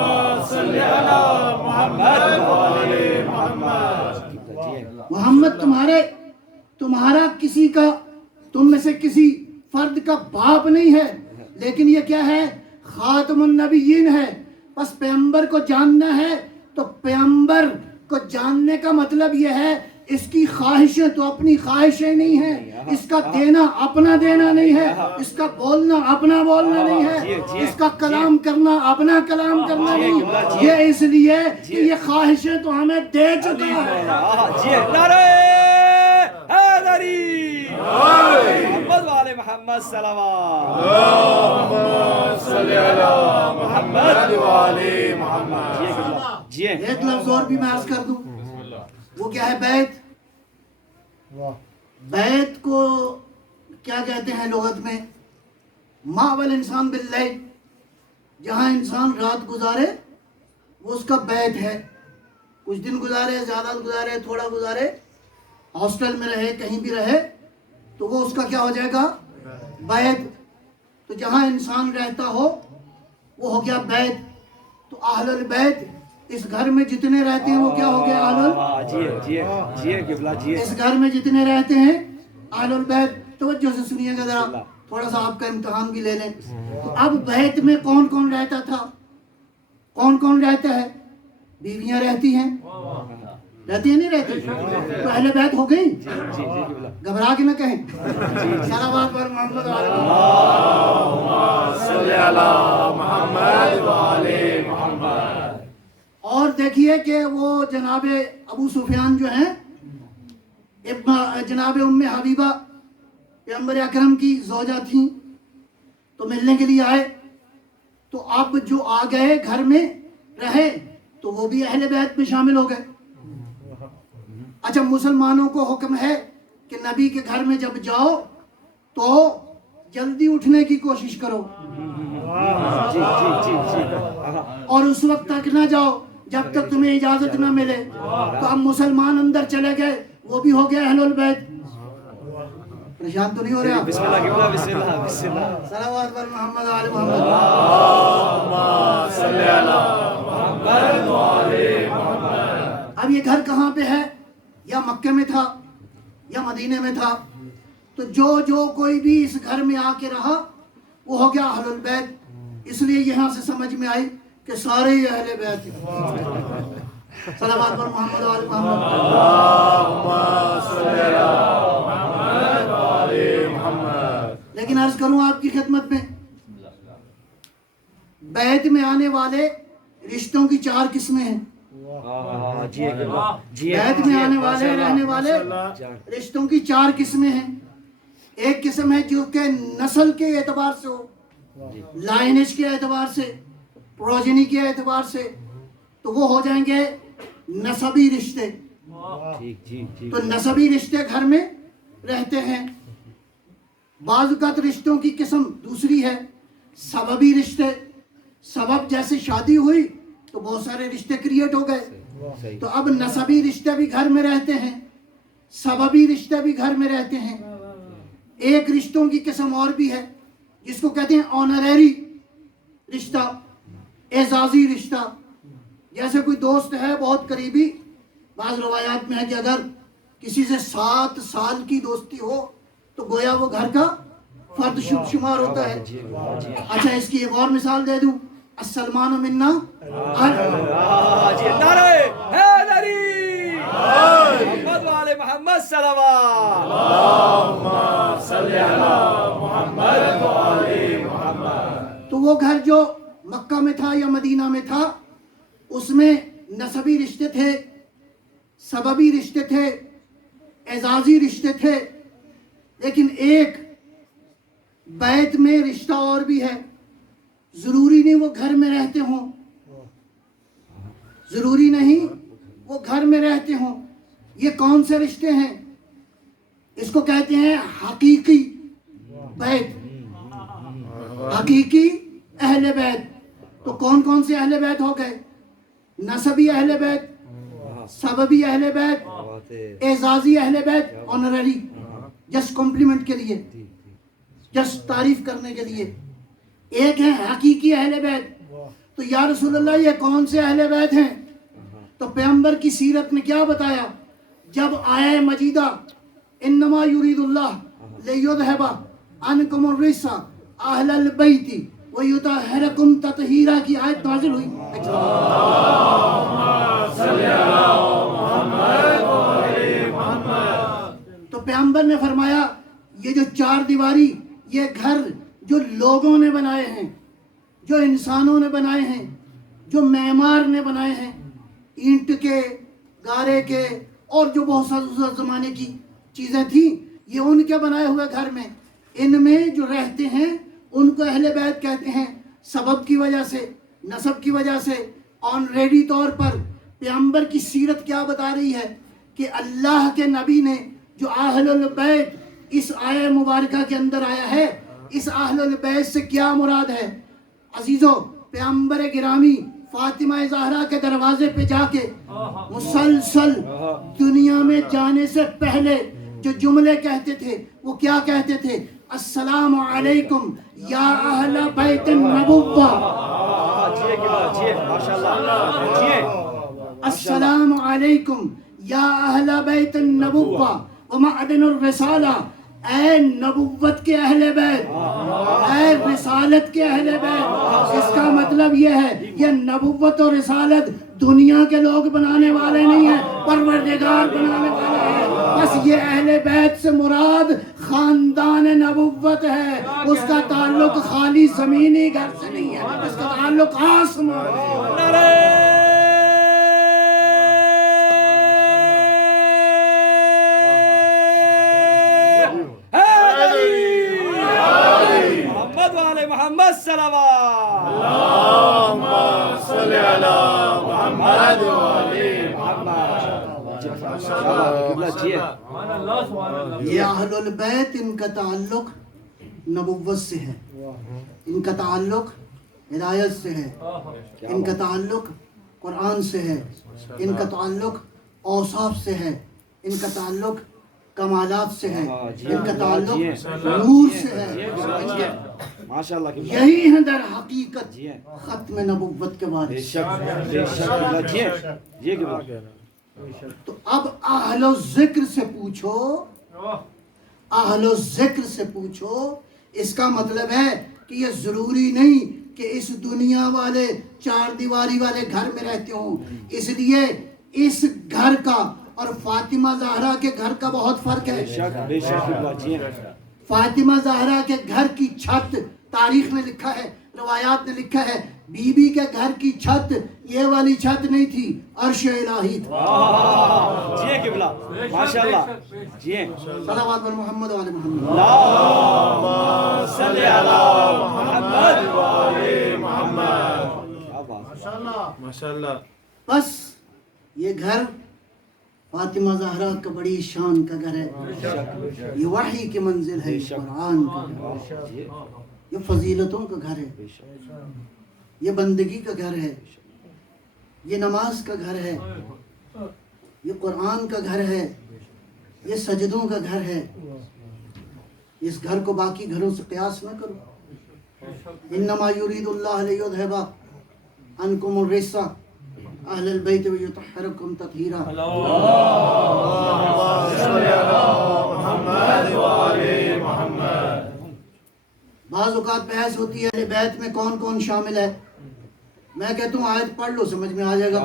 صل على محمد وآل محمد. محمد تمہارا کسی کا، تم میں سے کسی فرد کا باپ نہیں ہے، لیکن یہ کیا ہے؟ خاتم النبیین ہے. بس پیغمبر کو جاننا ہے تو پیغمبر کو جاننے کا مطلب یہ ہے اس کی خواہشیں تو اپنی خواہشیں نہیں ہیں، اس کا دینا اپنا دینا نہیں ہے، اس کا بولنا اپنا بولنا نہیں ہے، اس کا کلام کرنا اپنا کلام کرنا نہیں. یہ اس لیے کہ یہ خواہشیں تو ہمیں دے چکا ہے. جی نعرہ حیدری، محمد وآل محمد صلوات. اللهم صل على محمد وآل محمد. جی ایک لفظ اور بھی میں عرض کر دوں، وہ کیا ہے؟ بیت. بیت کو کیا کہتے ہیں لغت میں؟ ماول انسان باللیل، جہاں انسان رات گزارے وہ اس کا بیت ہے. کچھ دن گزارے، زیادہ گزارے، تھوڑا گزارے، ہاسٹل میں رہے، کہیں بھی رہے، تو وہ اس کا کیا ہو جائے گا؟ بیت. تو جہاں انسان رہتا ہو وہ ہو گیا بیت. تو اہل البیت اس گھر میں جتنے رہتے ہیں وہ کیا ہو گیا؟ اس گھر میں جتنے رہتے ہیں اہل البیت. توجہ سے سنیے گا ذرا، تھوڑا سا آپ کا امتحان بھی لے لیں. تو اب بیت میں کون کون رہتا تھا؟ کون کون رہتا ہے؟ بیویاں رہتی ہیں، رہتی ہیں نہیں رہتی؟ تو اہل بیت ہو گئی. گھبرا کے نہ کہیں. صلوات پر محمد صلی علی محمد وآل محمد. اور دیکھیے کہ وہ جناب ابو سفیان جو ہیں، جناب ام حبیبہ پیغمبر اکرم کی زوجہ تھیں، تو ملنے کے لیے آئے. تو اب جو آ گئے گھر میں رہے تو وہ بھی اہل بیت میں شامل ہو گئے. اچھا مسلمانوں کو حکم ہے کہ نبی کے گھر میں جب جاؤ تو جلدی اٹھنے کی کوشش کرو اور اس وقت تک نہ جاؤ جب تک تمہیں اجازت نہ ملے. تو اب مسلمان اندر چلے گئے, وہ بھی ہو گیا اہل البیت. پریشان تو نہیں ہو رہے آپ؟ بسم اللہ قبلہ, بسم اللہ, بسم اللہ. صلوات بر محمد آل محمد. اللهم صل على محمد وعلى محمد. اب یہ گھر کہاں پہ ہے؟ یا مکے میں تھا یا مدینے میں تھا. تو جو کوئی بھی اس گھر میں آ کے رہا وہ ہو گیا اہل البیت. اس لیے یہاں سے سمجھ میں آئی کہ سارے ہی اہل بیت ہیں. صلوات بر محمد وعلی محمد. اللهم صل على محمد وعلى محمد. لیکن عرض کروں آپ کی خدمت میں, بیت میں آنے والے رشتوں کی 4 قسمیں ہیں. بیت میں آنے والے رہنے والے رشتوں کی 4 قسمیں ہیں. ایک قسم ہے جو کہ نسل کے اعتبار سے ہو, لائنیج کے اعتبار سے, پروجنی کے اعتبار سے, تو وہ ہو جائیں گے نسبی رشتے. تو نسبی رشتے گھر میں رہتے ہیں. بعض اوقات رشتوں کی قسم دوسری ہے, سببی رشتے. سبب جیسے شادی ہوئی تو بہت سارے رشتے کریٹ ہو گئے. تو اب نسبی رشتے بھی گھر میں رہتے ہیں, سببی رشتے بھی گھر میں رہتے ہیں. ایک رشتوں کی قسم اور بھی ہے جس کو کہتے ہیں آنریری رشتہ, اعزازی رشتہ. جیسے کوئی دوست ہے بہت قریبی, بعض روایات میں ہے کہ اگر کسی سے 7 سال کی دوستی ہو تو گویا وہ گھر کا فرد شمار ہوتا ہے. اچھا اس کی ایک اور مثال دے دوں, السلمان منا. نعرہ حیدری محمد وعلى محمد صلوات. اللهم صل على محمد وعلى محمد. تو وہ گھر جو مکہ میں تھا یا مدینہ میں تھا اس میں نسبی رشتے تھے, سببی رشتے تھے, اعزازی رشتے تھے. لیکن ایک بیت میں رشتہ اور بھی ہے. ضروری نہیں وہ گھر میں رہتے ہوں, ضروری نہیں وہ گھر میں رہتے ہوں. یہ کون سے رشتے ہیں؟ اس کو کہتے ہیں حقیقی بیت, حقیقی اہل بیت. تو کون کون سے اہل بیت ہو گئے؟ نسبی اہل بیت, سببی اہل بیت, اعزازی اہل بیت. آنریری جسٹ کمپلیمنٹ کے لیے, جسٹ تعریف کرنے کے لیے. ایک ہے حقیقی اہل بیت. تو یا رسول اللہ یہ کون سے اہل بیت ہیں؟ تو پیغمبر کی سیرت میں کیا بتایا؟ جب آیہ مجیدہ انما یرید اللہ لیذھب عنکم الرجس اہل البیت ویطہرکم تطہیرا کی آیت نازل ہوئی. تو پیغمبر نے فرمایا یہ جو 4 دیواری, یہ گھر جو لوگوں نے بنائے ہیں, جو انسانوں نے بنائے ہیں, جو معمار نے بنائے ہیں, اینٹ کے, گارے کے اور جو بہت سارے زمانے کی چیزیں تھیں, یہ ان کے بنائے ہوئے گھر میں, ان میں جو رہتے ہیں ان کو اہل بیت کہتے ہیں. سبب کی وجہ سے, نسب کی وجہ سے. آنریڈی طور پر پیغمبر کی سیرت کیا بتا رہی ہے کہ اللہ کے نبی نے جو اہل البیت اس آیہ مبارکہ کے اندر آیا ہے, اس اہل البیت سے کیا مراد ہے؟ عزیزو, پیغمبر گرامی فاطمہ زہرا کے دروازے پہ جا کے مسلسل دنیا میں جانے سے پہلے جو جملے کہتے تھے وہ کیا کہتے تھے؟ السلام علیکم یا اہل بیت النبوہ. السلام علیکم یا اہل بیت النبوہ ومعدن الرسالہ. اے نبوت کے اہل بیت, اے رسالت کے اہل بیت. اس کا مطلب یہ ہے یہ نبوت اور رسالت دنیا کے لوگ بنانے والے نہیں ہیں, پروردگار بنانے والے ہیں. بس یہ اہل بیت سے مراد خاندان نبوت ہے. اس کا تعلق خالی زمینی گھر سے نہیں ہے, اس کا تعلق آسمان ہے. محمد صلوات. اللهم صل على محمد وعلى محمد. یہ اہل البیت ان کا تعلق نبوت سے ہے، ان کا تعلق ہدایت سے ہے، ان کا تعلق قرآن سے ہے، ان کا تعلق اوصاف سے ہے، ان کا تعلق کمالات سے ہے، ان کا تعلق نور سے ہے، ماشاءاللہ یہی ہے در حقیقت ختم نبوت کے بعد۔ تو اب اہل الذکر سے پوچھو، اہل الذکر سے پوچھو، اس کا مطلب ہے کہ یہ ضروری نہیں کہ اس دنیا والے چار دیواری والے گھر میں رہتے ہوں، اس لیے اس گھر کا اور فاطمہ زہرا کے گھر کا بہت فرق ہے۔ فاطمہ زہرا کے گھر کی چھت تاریخ نے لکھا ہے، روایات نے لکھا ہے، بی بی کے گھر کی چھت یہ والی چھت نہیں تھی، عرش الہی تھا۔ جی قبلہ ماشاءاللہ جی صلوات بر محمد و آل محمد۔ اللہم صلی علی محمد و آل محمد۔ کیا بات، ماشاءاللہ۔ بس یہ گھر فاطمہ زہرا کا بڑی شان کا گھر ہے، یہ وحی کی منزل ہے، یہ قرآن کا گھر ہے، یہ فضیلتوں کا گھر ہے، یہ بندگی کا گھر ہے، یہ نماز کا گھر ہے، یہ قرآن کا گھر ہے، یہ سجدوں کا گھر ہے۔ اس گھر کو باقی گھروں سے قیاس نہ کرو۔ انما یرید اللہ لیذھب عنکم الرجس اہل البیت ویطہرکم تطہیرا۔ بعض اوقات بحث ہوتی ہے اہل بیت میں کون کون شامل ہے، میں کہتا ہوں آیت پڑھ لو سمجھ میں آ جائے گا۔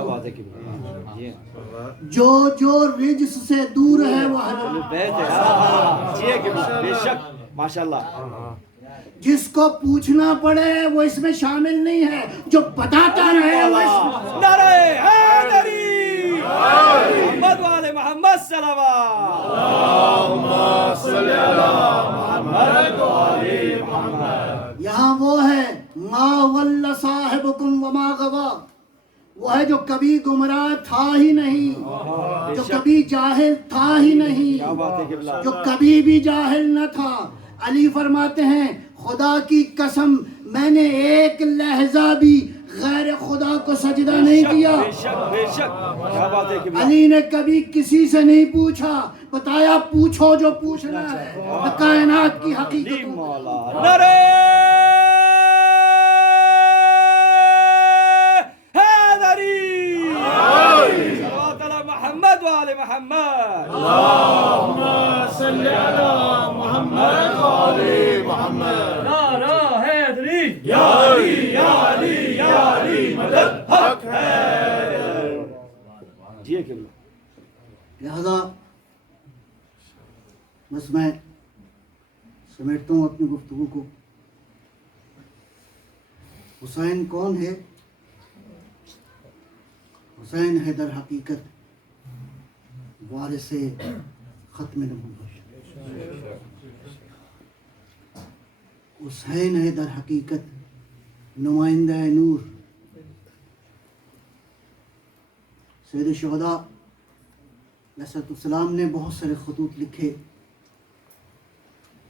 جو جو رجس سے دور ہے وہ اہل بیت ہے، جی قبلہ بے شک ماشاءاللہ۔ جس کو پوچھنا پڑے وہ اس میں شامل نہیں ہے، جو بتاتا رہے وہ اس میں۔ نعرہ حیدری محمد و آل محمد صلوات۔ اللہم صلی علی محمد و آل محمد۔ یہاں وہ ہے ما ول صاحبکم وما غوا، وہ ہے جو کبھی گمراہ تھا ہی نہیں، جو کبھی جاہل تھا ہی نہیں، جو کبھی بھی جاہل نہ تھا۔ علی فرماتے ہیں خدا کی قسم میں نے ایک لہجہ بھی غیر خدا کو سجدہ نہیں کیا۔ بے شک بے شک، کیا بات ہے قبلہ۔ علی نے کبھی کسی سے نہیں پوچھا، بتایا پوچھو جو پوچھنا ہے، کائنات کی حقیقت۔ نعرہ حیدری صلوات علی محمد و آل محمد۔ اللہم صلی علی محمد و آل محمد۔ نعرہ حیدری یا علی یا علی یا علی مدد حق ہے۔ جی قبلہ۔ لہذا بس میں سمیٹتا ہوں اپنی گفتگو کو۔ حسین کون ہے؟ حسین ہے در حقیقت وارث ختم نبوت۔ حسین ہے در حقیقت نمائندہ نور۔ سید الشہداء علیہ السلام نے بہت سارے خطوط لکھے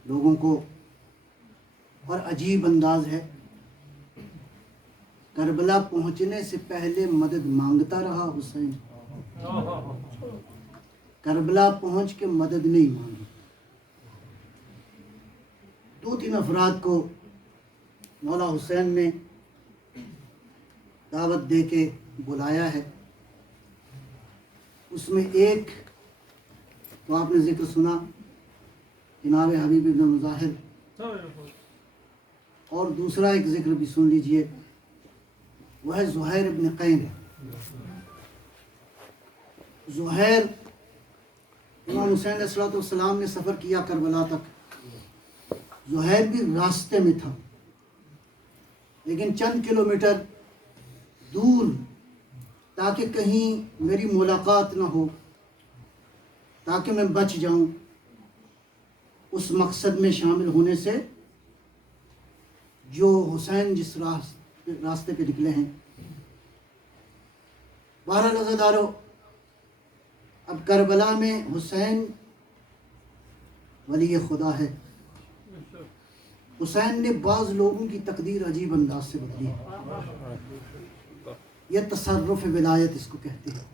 لوگوں کو، اور عجیب انداز ہے، کربلا پہنچنے سے پہلے مدد مانگتا رہا حسین، کربلا پہنچ کے مدد نہیں مانگی۔ 2-3 افراد کو مولا حسین نے دعوت دے کے بلایا ہے، اس میں ایک تو آپ نے ذکر سنا جناب حبیب ابن مظاہر، اور دوسرا ایک ذکر بھی سن لیجئے، وہ ہے زہیر ابن قین۔ زہیر امام حسین علیہ السلام نے سفر کیا کربلا تک، زہیر بھی راستے میں تھا، لیکن چند کلومیٹر دور، تاکہ کہیں میری ملاقات نہ ہو، تاکہ میں بچ جاؤں، اس مقصد میں شامل ہونے سے جو حسین جس راستے پہ نکلے ہیں۔ بہرحال عزیزدارو، اب کربلا میں حسین ولی خدا ہے. حسین نے بعض لوگوں کی تقدیر عجیب انداز سے بدلی ہے. یہ تصرف ولایت اس کو کہتے ہیں.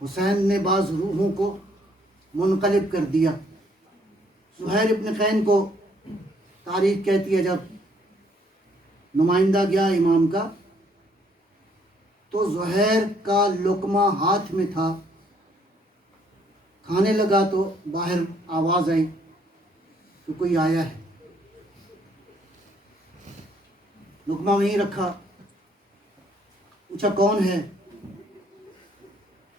حسین نے بعض روحوں کو منقلب کر دیا. زہیر ابن قین کو تاریخ کہتی ہے جب نمائندہ گیا امام کا تو زہیر کا لقمہ ہاتھ میں تھا, کھانے لگا تو باہر آواز آئی تو کوئی آیا ہے. لقمہ وہیں رکھا, پوچھا کون ہے؟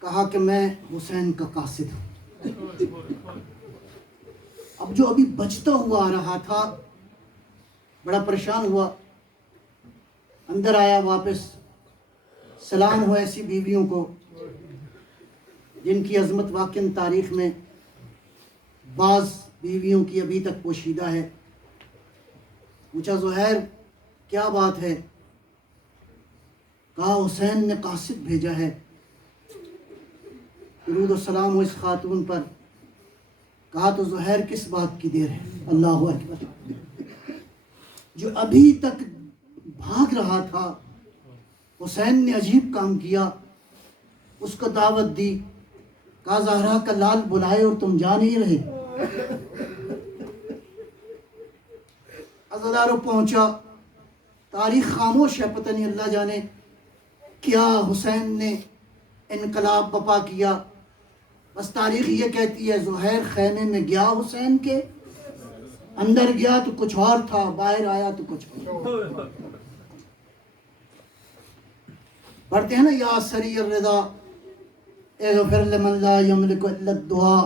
کہا کہ میں حسین کا قاصد ہوں. اب جو ابھی بچتا ہوا آ رہا تھا بڑا پریشان ہوا, اندر آیا واپس. سلام ہو ایسی بیویوں کو جن کی عظمت واقعاً تاریخ میں بعض بیویوں کی ابھی تک پوشیدہ ہے. پوچھا زہیر کیا بات ہے؟ کہا حسین نے قاصد بھیجا ہے. درود و سلام ہو اس خاتون پر. کہا تو زہیر کس بات کی دیر ہے؟ اللہ اکبر. جو ابھی تک بھاگ رہا تھا حسین نے عجیب کام کیا, اس کو دعوت دی. کہا زہرا کا لال بلائے اور تم جا نہیں رہے. عزادارو پہنچا, تاریخ خاموش ہے, پتہ نہیں اللہ جانے کیا حسین نے انقلاب بپا کیا. بس تاریخ یہ کہتی ہے زہیر خیمے میں گیا, حسین کے اندر گیا تو کچھ اور تھا, باہر آیا تو کچھ اور. پڑھتے ہیں نا یا سری الرضا اغفر لمن لا یملک الا الدعا.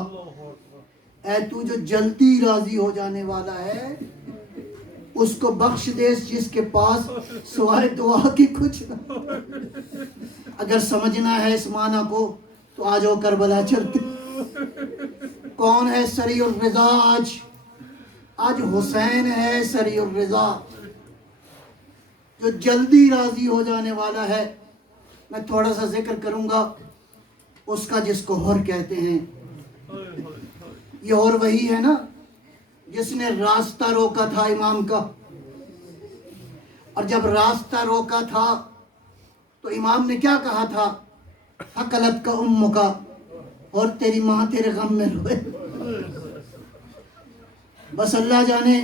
اے تو جو جلدی راضی ہو جانے والا ہے اس کو بخش دے جس کے پاس سوائے دعا کی کچھ نہ. اگر سمجھنا ہے اس معنی کو تو آ جاؤ کربلا چلتے. کون ہے سری الرضا؟ آج حسین ہے سری الرضا, جو جلدی راضی ہو جانے والا ہے. میں تھوڑا سا ذکر کروں گا اس کا جس کو ہور کہتے ہیں. یہ ہور وہی ہے نا جس نے راستہ روکا تھا امام کا, اور جب راستہ روکا تھا تو امام نے کیا کہا تھا؟ حقلت کا ام کا, اور تیری ماں تیرے غم میں روئے. بس اللہ جانے.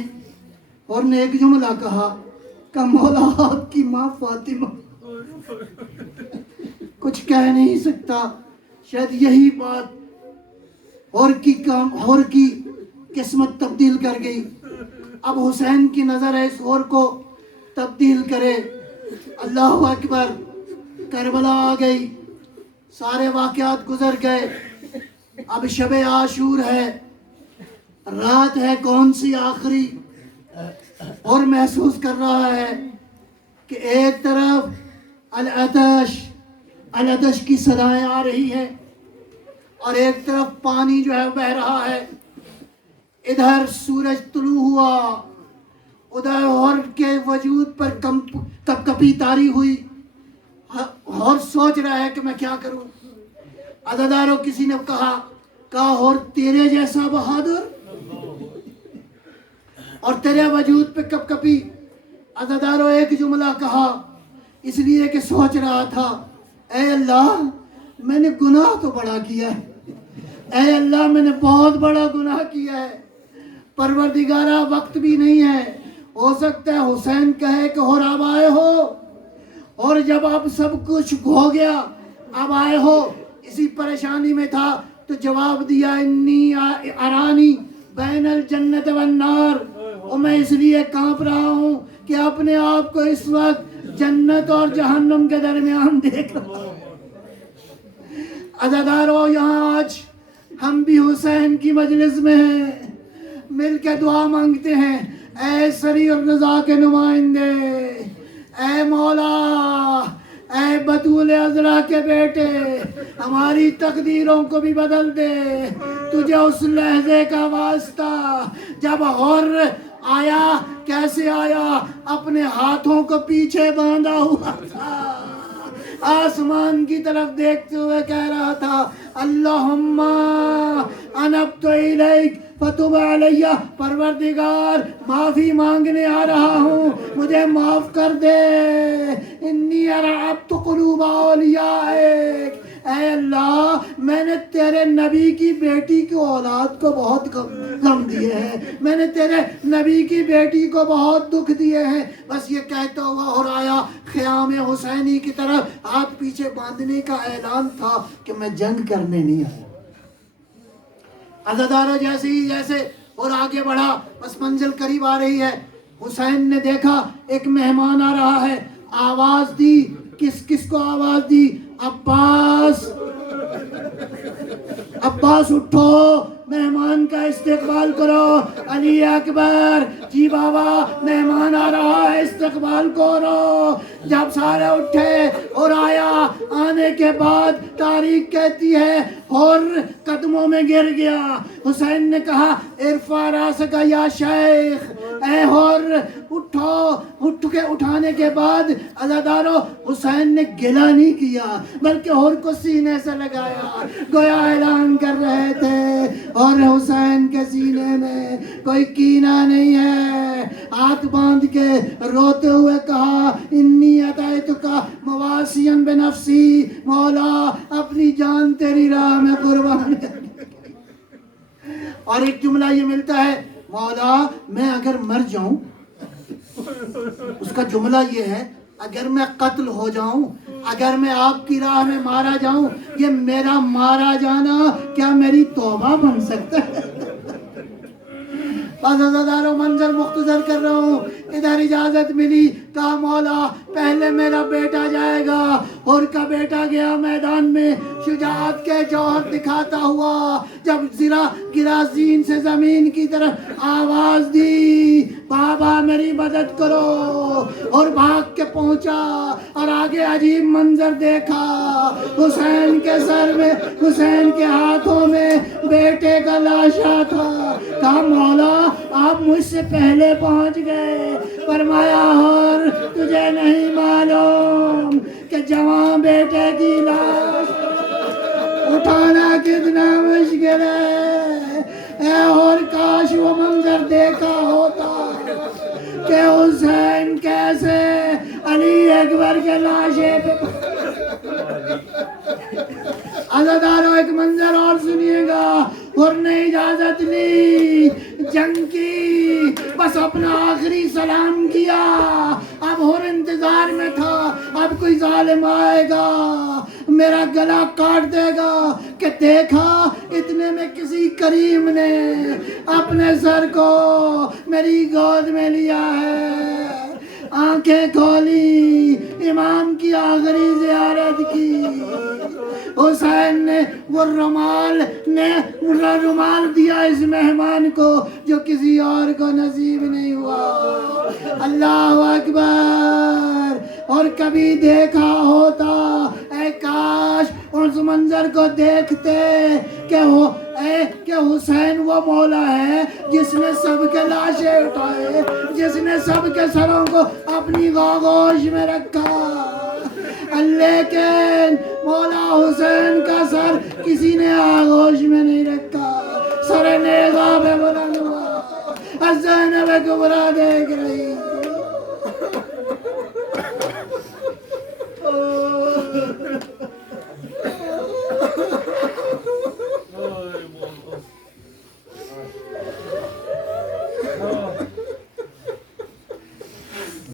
اور نے ایک جملہ کہا کہ مولا آپ کی ماں فاطمہ. کچھ کہہ نہیں سکتا, شاید یہی بات اور کی قسمت تبدیل کر گئی. اب حسین کی نظر ہے اس اور کو تبدیل کرے. اللہ اکبر. کربلا آ گئی, سارے واقعات گزر گئے. اب شب عاشور ہے, رات ہے کون سی آخری, اور محسوس کر رہا ہے کہ ایک طرف العطش کی صدائیں آ رہی ہیں اور ایک طرف پانی جو ہے بہہ رہا ہے. ادھر سورج طلوع ہوا, ادھر اور کے وجود پر کپ کپی طاری ہوئی, اور سوچ رہا ہے کہ میں کیا کروں. عزادارو کسی نے کہا اور تیرے جیسا بہادر اور تیرے وجود پہ کپ کپی. عزادارو ایک جملہ کہا اس لیے کہ سوچ رہا تھا اے اللہ میں نے گناہ تو بڑا کیا ہے, اے اللہ میں نے بہت بڑا گناہ کیا ہے. پروردگارہ وقت بھی نہیں ہے, ہو سکتا ہے حسین کہے کہ اور اب آئے ہو, اور جب اب سب کچھ ہو گیا اب آئے ہو. اسی پریشانی میں تھا تو جواب دیا انی ارانی بین الجنت والنار, اور میں اس لیے کانپ رہا ہوں کہ اپنے آپ کو اس وقت جنت اور جہنم کے درمیان دیکھ رہا ہوں. عزادارو یہاں آج ہم بھی حسین کی مجلس میں ہیں, مل کے دعا مانگتے ہیں. اے سری الرضا کے نمائندے, اے مولا, اے بطول عذرا کے بیٹے, ہماری تقدیروں کو بھی بدل دے. تجھے اس لحظے کا واسطہ جب اور آیا, کیسے آیا؟ اپنے ہاتھوں کو پیچھے باندھا ہوا تھا, آسمان کی طرف دیکھتے ہوئے کہہ رہا تھا اللہم انبت الیک فتب علیہ، پروردگار معافی مانگنے آ رہا ہوں، مجھے معاف کر دے، انی ارعبت قلوب اولیائک، اے اللہ میں نے تیرے نبی کی بیٹی کی اولاد کو بہت غم دیے ہیں، میں نے تیرے نبی کی بیٹی کو بہت دکھ دیے ہیں۔ بس یہ کہتا ہوا اور آیا خیام حسینی کی طرف، ہاتھ پیچھے باندھنے کا اعلان تھا کہ میں جنگ کرنے نہیں آیا۔ عزادارو جیسے اور آگے بڑھا، بس منزل قریب آ رہی ہے، حسین نے دیکھا ایک مہمان آ رہا ہے، آواز دی، کس کو آواز دی؟ عباس اٹھو، مہمان کا استقبال کرو، علی اکبر، جی بابا مہمان آ رہا ہے استقبال کرو۔ جب سارے اٹھے اور آیا، آنے کے بعد تاریخ کہتی ہے اور قدموں میں گر گیا۔ حسین نے کہا ارفع راسک یا شیخ، اے ہور اٹھو کے اٹھانے کے بعد عزادارو حسین نے گلہ نہیں کیا بلکہ ہور کو سینے سے لگایا، گویا اعلان کر رہے تھے اور حسین کے سینے میں کوئی کینہ نہیں ہے۔ ہاتھ باندھ کے روتے ہوئے کہا انی اتیتک مواسیا بنفسی، مولا اپنی جان تیری راہ میں قربان کر۔ اور ایک جملہ یہ ملتا ہے مولا میں اگر مر جاؤں، اس کا جملہ یہ ہے اگر میں قتل ہو جاؤں، اگر میں آپ کی راہ میں مارا جاؤں، یہ میرا مارا جانا کیا میری توبہ بن سکتا ہے؟ بس عزادارو منظر مختصر کر رہا ہوں، ادھر اجازت ملی، کہا مولا پہلے میرا بیٹا جائے گا، اور کا بیٹا گیا میدان میں شجاعت کے جوہر دکھاتا ہوا، جب ذرا گرا زین سے زمین کی طرف آواز دی بابا میری مدد کرو، اور بھاگ کے پہنچا اور آگے عجیب منظر دیکھا، حسین کے سر میں، حسین کے ہاتھوں میں بیٹے کا لاشا تھا۔ کہا مولا آپ مجھ سے پہلے پہنچ گئے۔ فرمایا اور تجھے نہیں معلوم کہ جوان بیٹے کی لاش اٹھانا کتنا مشکل ہے؟ اے اور کاش وہ منظر دیکھا ہوتا کہ حسین کیسے علی اکبر کے لاشے پہ۔ عزادارو ایک منظر اور سنیے گا، اور نے اجازت لی جنگ کی، بس اپنا آخری سلام کیا، اب اور انتظار میں تھا اب کوئی ظالم آئے گا میرا گلا کاٹ دے گا، کہ دیکھا اتنے میں کسی کریم نے اپنے سر کو میری گود میں لیا ہے، آنکھیں کھولی، امام کی آخری زیارت کی۔ حسین نے وہ رومال دیا اس مہمان کو جو کسی اور کو نصیب نہیں ہوا۔ اللہ اکبر! اور کبھی دیکھا ہوتا، اے کاش اس منظر کو دیکھتے کہ حسین وہ مولا ہے جس نے سب کے لاشیں اٹھائے، جس نے سب کے سروں کو اپنی آغوش میں رکھا، لیکن مولا حسین کا سر کسی نے آغوش میں نہیں رکھا، سر نیزہ پہ بلند ہوا، زینب کبریٰ دیکھ رہی۔